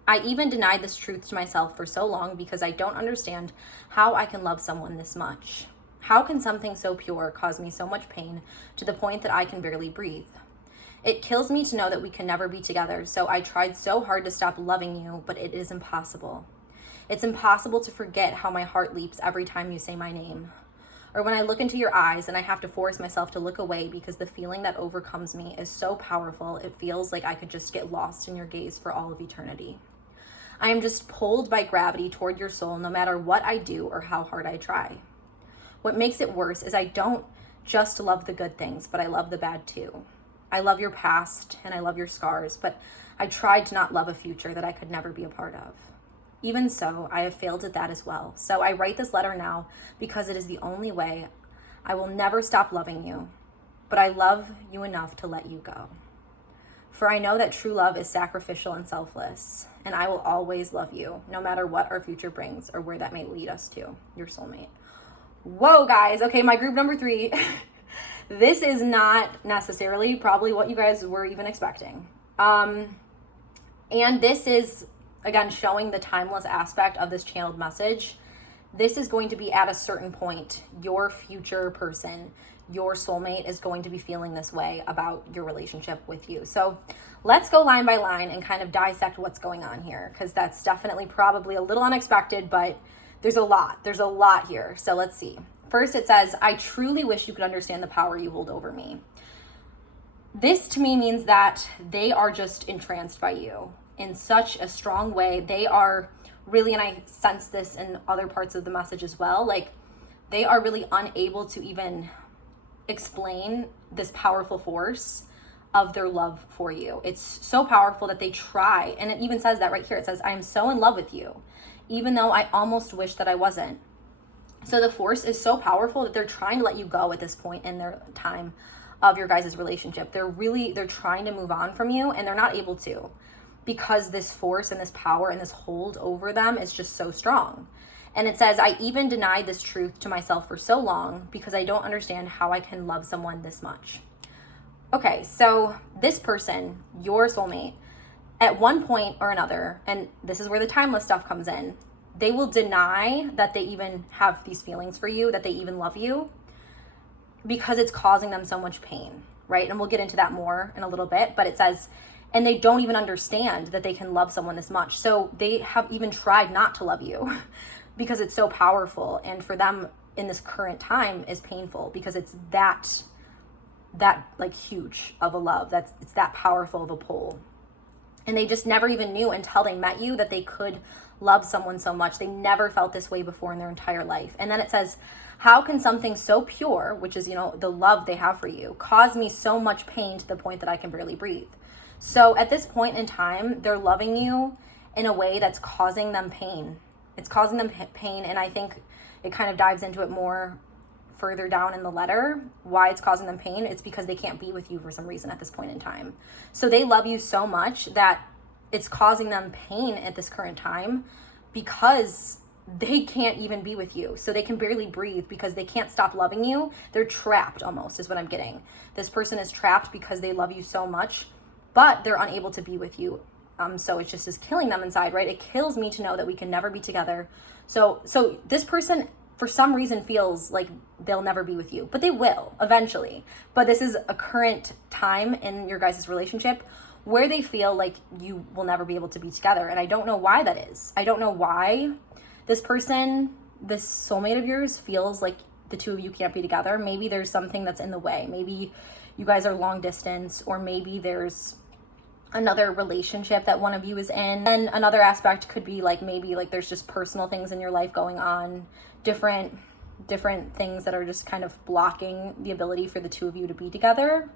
I even denied this truth to myself for so long because I don't understand how I can love someone this much. How can something so pure cause me so much pain to the point that I can barely breathe? It kills me to know that we can never be together, so I tried so hard to stop loving you, but it is impossible. It's impossible to forget how my heart leaps every time you say my name. Or when I look into your eyes and I have to force myself to look away because the feeling that overcomes me is so powerful, it feels like I could just get lost in your gaze for all of eternity. I am just pulled by gravity toward your soul no matter what I do or how hard I try. What makes it worse is I don't just love the good things, but I love the bad too. I love your past and I love your scars, but I tried to not love a future that I could never be a part of. Even so, I have failed at that as well. So I write this letter now because it is the only way. I will never stop loving you, but I love you enough to let you go. For I know that true love is sacrificial and selfless, and I will always love you, no matter what our future brings or where that may lead us to, your soulmate. Whoa, guys. Okay, my group number 3. This is not necessarily probably what you guys were even expecting. And this is, again, showing the timeless aspect of this channeled message. This is going to be at a certain point, your future person, your soulmate is going to be feeling this way about your relationship with you. So let's go line by line and kind of dissect what's going on here, because that's definitely probably a little unexpected, but there's a lot here. So let's see. First, it says, I truly wish you could understand the power you hold over me. This to me means that they are just entranced by you in such a strong way. They are really, and I sense this in other parts of the message as well, like they are really unable to even explain this powerful force of their love for you. It's so powerful that they try, and it even says that right here. It says, I am so in love with you, even though I almost wish that I wasn't. So the force is so powerful that they're trying to let you go at this point in their time of your guys' relationship. They're trying to move on from you, and they're not able to, because this force and this power and this hold over them is just so strong. And it says, I even denied this truth to myself for so long because I don't understand how I can love someone this much. Okay, so this person, your soulmate, at one point or another, and this is where the timeless stuff comes in, they will deny that they even have these feelings for you, that they even love you, because it's causing them so much pain, right? And we'll get into that more in a little bit, but it says, and they don't even understand that they can love someone this much. So they have even tried not to love you because it's so powerful. And for them in this current time is painful because it's that like huge of a love. It's that powerful of a pull. And they just never even knew until they met you that they could love someone so much. They never felt this way before in their entire life. And then it says, how can something so pure, which is, the love they have for you, cause me so much pain to the point that I can barely breathe? So at this point in time, they're loving you in a way that's causing them pain. It's causing them pain, and I think it kind of dives into it more further down in the letter, why it's causing them pain. It's because they can't be with you for some reason at this point in time. So they love you so much that it's causing them pain at this current time because they can't even be with you. So they can barely breathe because they can't stop loving you. They're trapped almost, is what I'm getting. This person is trapped because they love you so much, but they're unable to be with you. So it just is killing them inside, right? It kills me to know that we can never be together. So this person, for some reason, feels like they'll never be with you, but they will eventually. But this is a current time in your guys' relationship where they feel like you will never be able to be together. And I don't know why that is. I don't know why this person, this soulmate of yours, feels like the two of you can't be together. Maybe there's something that's in the way. Maybe you guys are long distance, or maybe there's another relationship that one of you is in. And another aspect could be like, maybe like there's just personal things in your life going on, different things that are just kind of blocking the ability for the two of you to be together.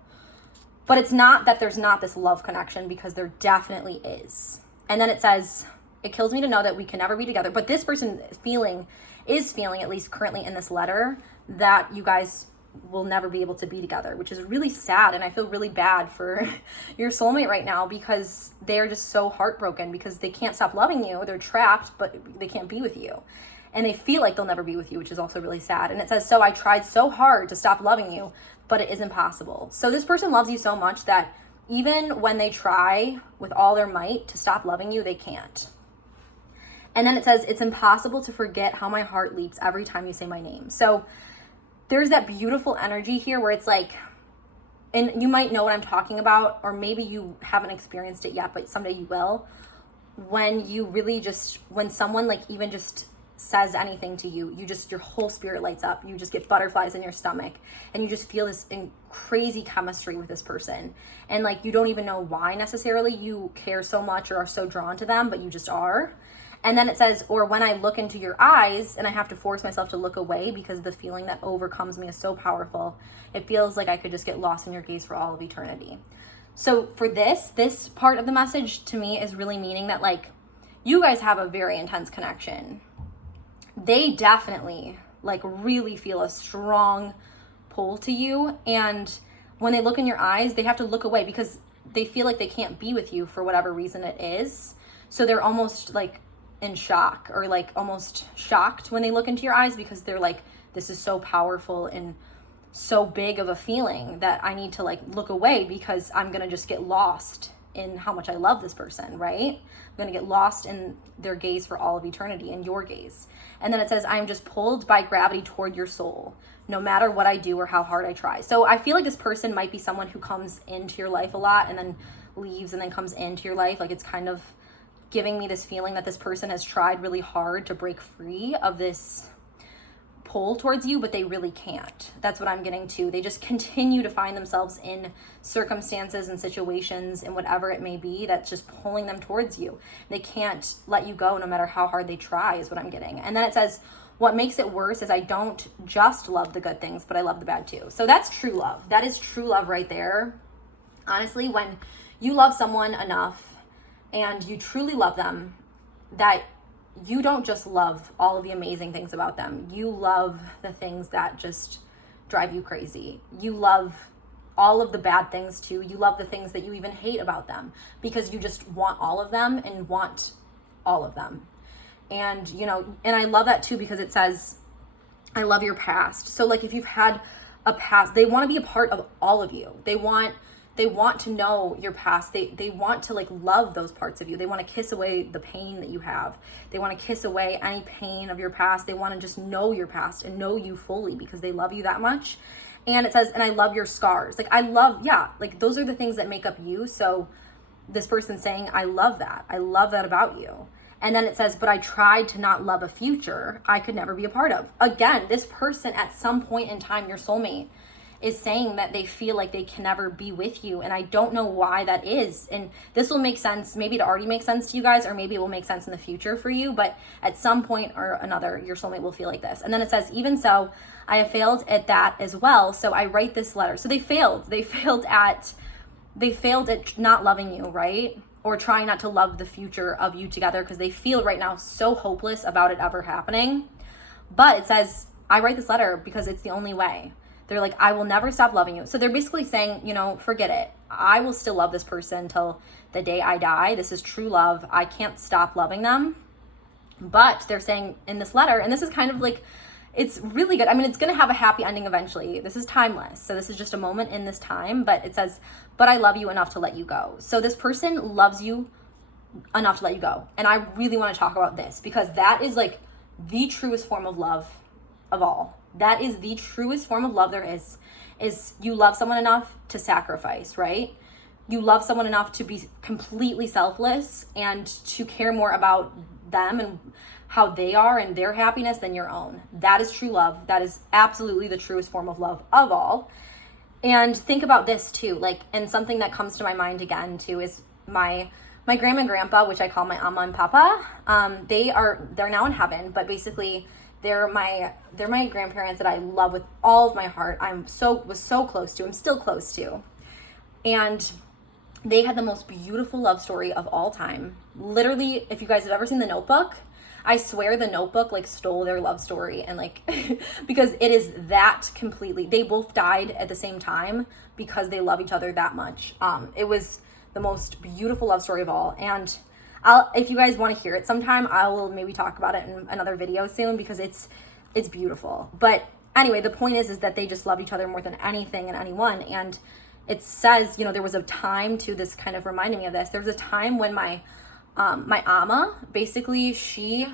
But it's not that there's not this love connection, because there definitely is. And then it says, it kills me to know that we can never be together. But this person is feeling, at least currently in this letter, that you guys will never be able to be together, which is really sad. And I feel really bad for your soulmate right now, because they're just so heartbroken because they can't stop loving you. They're trapped, but they can't be with you. And they feel like they'll never be with you, which is also really sad. And it says, so I tried so hard to stop loving you, but it is impossible. So this person loves you so much that even when they try with all their might to stop loving you, they can't. And then it says, it's impossible to forget how my heart leaps every time you say my name. So there's that beautiful energy here where it's like, and you might know what I'm talking about, or maybe you haven't experienced it yet, but someday you will. When you really just, when someone like even just says anything to you, you just, your whole spirit lights up. You just get butterflies in your stomach, and you just feel this crazy chemistry with this person. And like, you don't even know why necessarily you care so much or are so drawn to them, but you just are. And then it says, or when I look into your eyes and I have to force myself to look away because the feeling that overcomes me is so powerful, it feels like I could just get lost in your gaze for all of eternity. So for this part of the message to me is really meaning that like, you guys have a very intense connection. They definitely like really feel a strong pull to you. And when they look in your eyes, they have to look away because they feel like they can't be with you for whatever reason it is. So they're almost like in shock, or like almost shocked when they look into your eyes, because they're like, this is so powerful and so big of a feeling that I need to like look away because I'm gonna just get lost in how much I love this person, right? I'm gonna get lost in their gaze for all of eternity, in your gaze. And then it says, I'm just pulled by gravity toward your soul, no matter what I do or how hard I try. So I feel like this person might be someone who comes into your life a lot and then leaves and then comes into your life. Like, it's kind of giving me this feeling that this person has tried really hard to break free of this pull towards you, but they really can't. That's what I'm getting to. They just continue to find themselves in circumstances and situations and whatever it may be that's just pulling them towards you. They can't let you go no matter how hard they try, is what I'm getting. And then it says, what makes it worse is I don't just love the good things, but I love the bad too. So that's true love. That is true love right there. Honestly, when you love someone enough and you truly love them, that you don't just love all of the amazing things about them. You love the things that just drive you crazy. You love all of the bad things too. You love the things that you even hate about them, because you just want all of them and want all of them. And, you know, and I love that too, because it says, I love your past. So like, if you've had a past, they want to be a part of all of you. They want to know your past. They want to like love those parts of you. They want to kiss away the pain that you have. They want to kiss away any pain of your past. They want to just know your past and know you fully, because they love you that much. And it says, and I love your scars. Like, I love, yeah, like those are the things that make up you. So this person's saying, I love that. I love that about you. And then it says, but I tried to not love a future I could never be a part of. Again, this person at some point in time, your soulmate, is saying that they feel like they can never be with you. And I don't know why that is. And this will make sense. Maybe it already makes sense to you guys, or maybe it will make sense in the future for you. But at some point or another, your soulmate will feel like this. And then it says, even so, I have failed at that as well. So I write this letter. So they failed. They failed at not loving you, right? or trying not to love the future of you together because they feel right now so hopeless about it ever happening. But it says, I write this letter because it's the only way. They're like, I will never stop loving you. So they're basically saying, you know, forget it. I will still love this person till the day I die. This is true love. I can't stop loving them. But they're saying in this letter, and this is kind of like, it's really good. I mean, it's going to have a happy ending eventually. This is timeless. So this is just a moment in this time, but it says, but I love you enough to let you go. So this person loves you enough to let you go. And I really want to talk about this because that is like the truest form of love of all. That is the truest form of love there is you love someone enough to sacrifice, right? You love someone enough to be completely selfless and to care more about them and how they are and their happiness than your own. That is true love. That is absolutely the truest form of love of all. And think about this too, like, and something that comes to my mind again too is my grandma and grandpa, which I call my ama and papa. They're now in heaven, but basically they're my grandparents that I love with all of my heart. Was so close to, I'm still close to. And they had the most beautiful love story of all time. Literally, if you guys have ever seen The Notebook, I swear The Notebook like stole their love story and like, because it is that completely, they both died at the same time because they love each other that much. It was the most beautiful love story of all. And if you guys want to hear it sometime, I will maybe talk about it in another video soon because it's beautiful. But anyway, the point is that they just love each other more than anything and anyone. And it says, you know, there was a time to, this kind of reminded me of this. There was a time when my ama, basically, she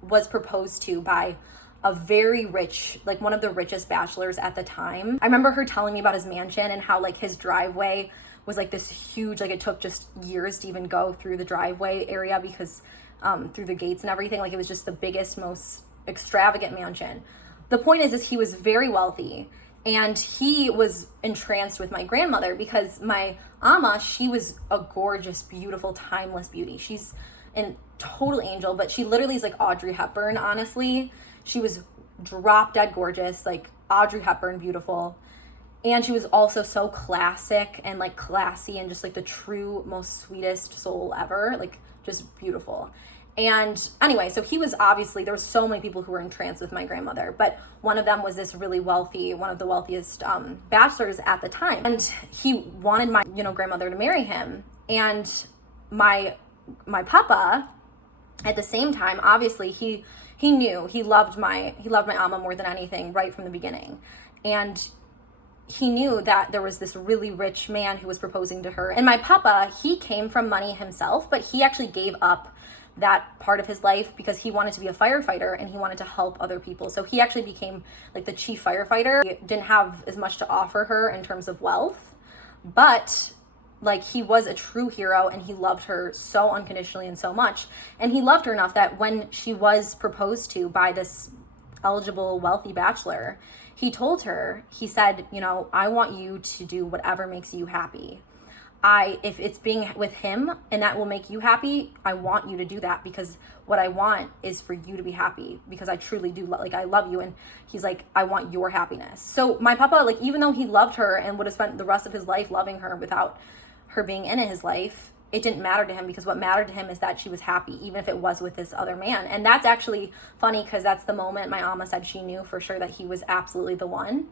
was proposed to by a very rich, like one of the richest bachelors at the time. I remember her telling me about his mansion and how like his driveway was like this huge, like it took just years to even go through the driveway area because through the gates and everything, like it was just the biggest, most extravagant mansion. The point is he was very wealthy and he was entranced with my grandmother because my ama, she was a gorgeous, beautiful, timeless beauty. She's a total angel, but she literally is like Audrey Hepburn, honestly. She was drop dead gorgeous, like Audrey Hepburn beautiful. And she was also so classic and like classy and just like the true, most sweetest soul ever, like just beautiful. And anyway, so he was obviously, there were so many people who were entranced with my grandmother, but one of them was this really wealthy, one of the wealthiest bachelors at the time. And he wanted my, grandmother to marry him. And my papa, at the same time, obviously he knew he loved my ama more than anything right from the beginning. And he knew that there was this really rich man who was proposing to her. And my papa, he came from money himself, but he actually gave up that part of his life because he wanted to be a firefighter and he wanted to help other people. So he actually became like the chief firefighter. He didn't have as much to offer her in terms of wealth, but like he was a true hero and he loved her so unconditionally and so much. And he loved her enough that when she was proposed to by this eligible, wealthy bachelor, he told her, he said, I want you to do whatever makes you happy. If it's being with him and that will make you happy, I want you to do that because what I want is for you to be happy because I truly do, I love you. And he's like, I want your happiness. So my papa, like, even though he loved her and would have spent the rest of his life loving her without her being in his life, it didn't matter to him because what mattered to him is that she was happy, even if it was with this other man. And that's actually funny because that's the moment my ama said she knew for sure that he was absolutely the one.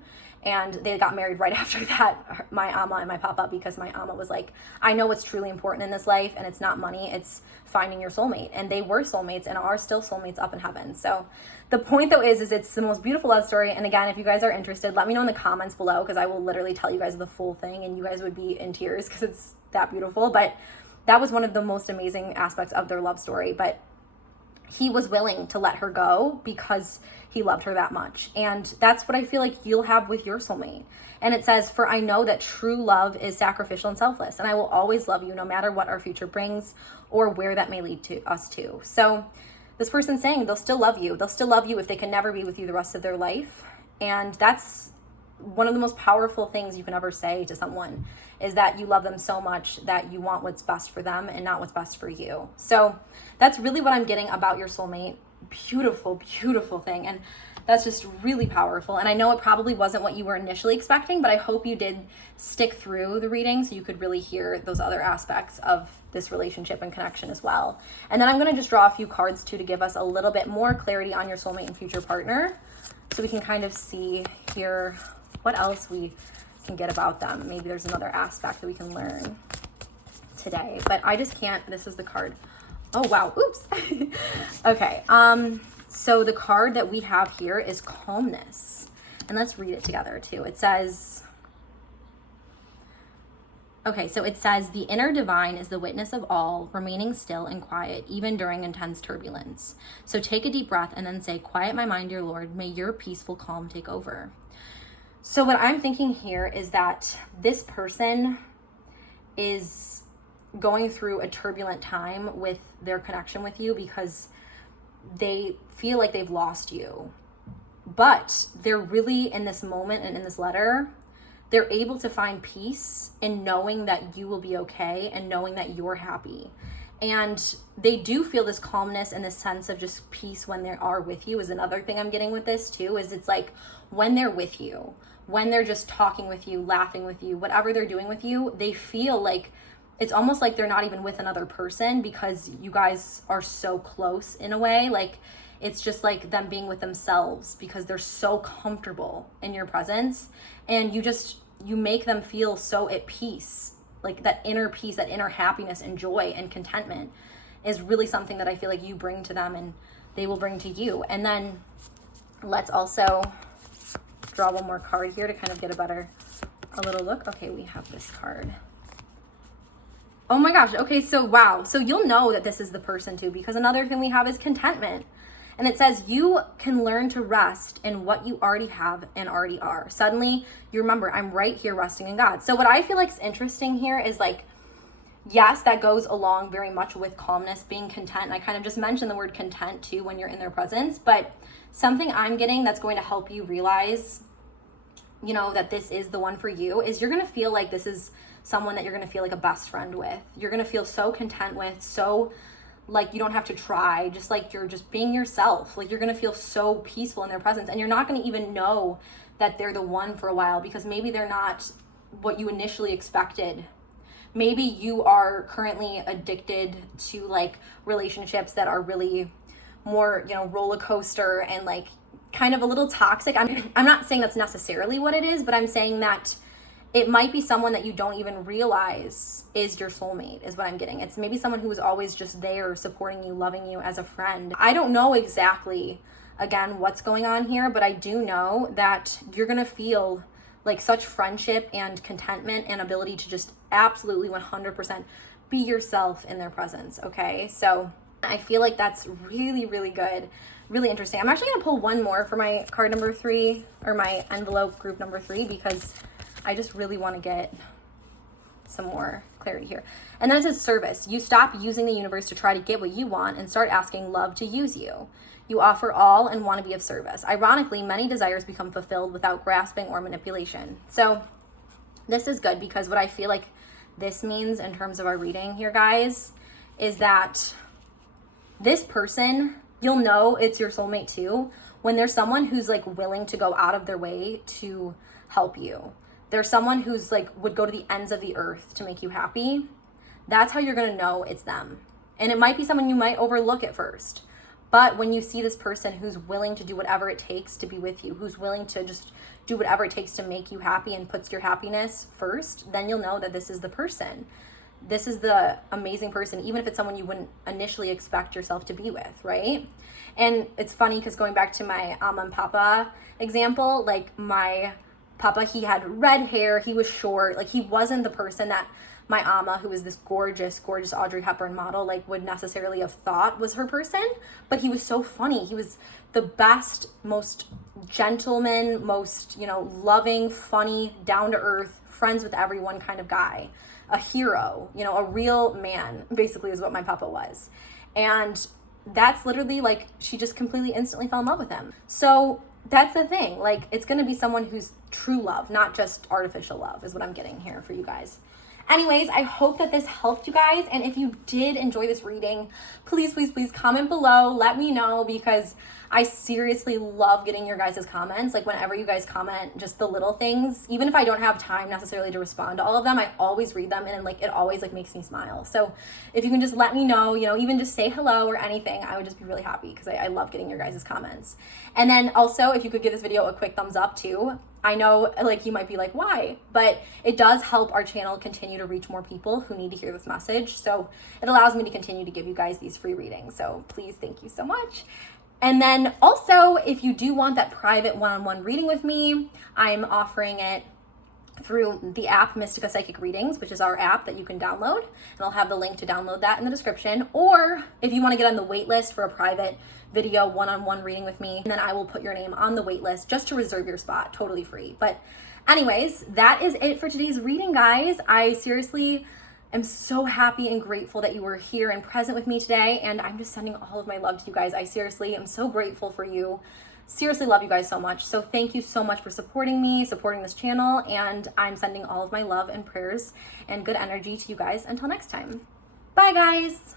And they got married right after that, my ama and my papa, because my ama was like, I know what's truly important in this life and it's not money, it's finding your soulmate. And they were soulmates and are still soulmates up in heaven. So the point though is it's the most beautiful love story. And again, if you guys are interested, let me know in the comments below because I will literally tell you guys the full thing and you guys would be in tears because it's that beautiful. But that was one of the most amazing aspects of their love story. But he was willing to let her go because he loved her that much. And that's what I feel like you'll have with your soulmate. And it says, for I know that true love is sacrificial and selfless, and I will always love you no matter what our future brings or where that may lead to us to. So this person's saying they'll still love you. They'll still love you if they can never be with you the rest of their life. And that's one of the most powerful things you can ever say to someone is that you love them so much that you want what's best for them and not what's best for you. So that's really what I'm getting about your soulmate. Beautiful, beautiful thing. And That's just really powerful. And I know it probably wasn't what you were initially expecting, but I hope you did stick through the reading so you could really hear those other aspects of this relationship and connection as well. And then I'm going to just draw a few cards too to give us a little bit more clarity on your soulmate and future partner, so we can kind of see here what else we can get about them. Maybe there's another aspect that we can learn today, but I just can't. This is the card. Oh, wow. Oops. Okay. So the card that we have here is calmness. And let's read it together too. It says, okay, so it says, the inner divine is the witness of all, remaining still and quiet, even during intense turbulence. So take a deep breath and then say, quiet my mind, dear Lord, may your peaceful calm take over. So what I'm thinking here is that this person is going through a turbulent time with their connection with you because they feel like they've lost you. But they're really, in this moment and in this letter, they're able to find peace in knowing that you will be okay and knowing that you're happy. And they do feel this calmness and this sense of just peace when they are with you is another thing I'm getting with this too, is it's like when they're with you, when they're just talking with you, laughing with you, whatever they're doing with you, they feel like it's almost like they're not even with another person because you guys are so close in a way. Like it's just like them being with themselves because they're so comfortable in your presence, and you make them feel so at peace. Like that inner peace, that inner happiness and joy and contentment is really something that I feel like you bring to them and they will bring to you. And then let's also draw one more card here to kind of get a little look. Okay, we have this card. Oh my gosh. Okay, so wow. So you'll know that this is the person too, because another thing we have is contentment. And it says, you can learn to rest in what you already have and already are. Suddenly, you remember, I'm right here resting in God. So what I feel like is interesting here is like, yes, that goes along very much with calmness, being content. And I kind of just mentioned the word content too when you're in their presence. But something I'm getting that's going to help you realize, you know, that this is the one for you is you're going to feel like this is someone that you're going to feel like a best friend with. You're going to feel so content with, so like you don't have to try, just like you're just being yourself. Like you're going to feel so peaceful in their presence, and you're not going to even know that they're the one for a while because maybe they're not what you initially expected. Maybe you are currently addicted to like relationships that are really more, you know, roller coaster and like kind of a little toxic. I'm not saying that's necessarily what it is, but I'm saying that it might be someone that you don't even realize is your soulmate, is what I'm getting. It's maybe someone who is always just there, supporting you, loving you as a friend. I don't know exactly, again, what's going on here, but I do know that you're gonna feel like such friendship and contentment and ability to just absolutely 100% be yourself in their presence, okay? So I feel like that's really, really good, really interesting. I'm actually gonna pull one more for my card number 3, or my envelope group number 3, because I just really want to get some more clarity here. And then it says service. You stop using the universe to try to get what you want and start asking love to use you. You offer all and want to be of service. Ironically, many desires become fulfilled without grasping or manipulation. So this is good because what I feel like this means in terms of our reading here, guys, is that this person, you'll know it's your soulmate too when there's someone who's like willing to go out of their way to help you. There's someone who's like would go to the ends of the earth to make you happy. That's how you're going to know it's them. And it might be someone you might overlook at first. But when you see this person who's willing to do whatever it takes to be with you, who's willing to just do whatever it takes to make you happy and puts your happiness first, then you'll know that this is the person. This is the amazing person, even if it's someone you wouldn't initially expect yourself to be with, right? And it's funny because going back to my Amma and Papa example, like my Papa, he had red hair, he was short, like he wasn't the person that my Amma, who is this gorgeous, gorgeous Audrey Hepburn model, like would necessarily have thought was her person, but he was so funny. He was the best, most gentleman, most, you know, loving, funny, down to earth, friends with everyone kind of guy, a hero, you know, a real man, basically is what my Papa was. And that's literally like, she just completely instantly fell in love with him. So that's the thing, like it's going to be someone who's true love, not just artificial love, is what I'm getting here for you guys. Anyways, I hope that this helped you guys. And if you did enjoy this reading, please, please, please comment below. Let me know, because I seriously love getting your guys' comments. Like whenever you guys comment, just the little things, even if I don't have time necessarily to respond to all of them, I always read them, and like it always like makes me smile. So if you can just let me know, you know, even just say hello or anything, I would just be really happy, because I love getting your guys' comments. And then also, if you could give this video a quick thumbs up too. I know like you might be like, why? But it does help our channel continue to reach more people who need to hear this message. So it allows me to continue to give you guys these free readings. So please, thank you so much. And then also, if you do want that private one-on-one reading with me, I'm offering it through the app Mystica Psychic Readings, which is our app that you can download, and I'll have the link to download that in the description. Or if you want to get on the wait list for a private video one-on-one reading with me, then I will put your name on the wait list just to reserve your spot, totally free. But anyways, that is it for today's reading, guys. I seriously am so happy and grateful that you were here and present with me today, and I'm just sending all of my love to you guys. I seriously am so grateful for you. Seriously love you guys so much. So thank you so much for supporting me, supporting this channel, and I'm sending all of my love and prayers and good energy to you guys. Until next time. Bye, guys.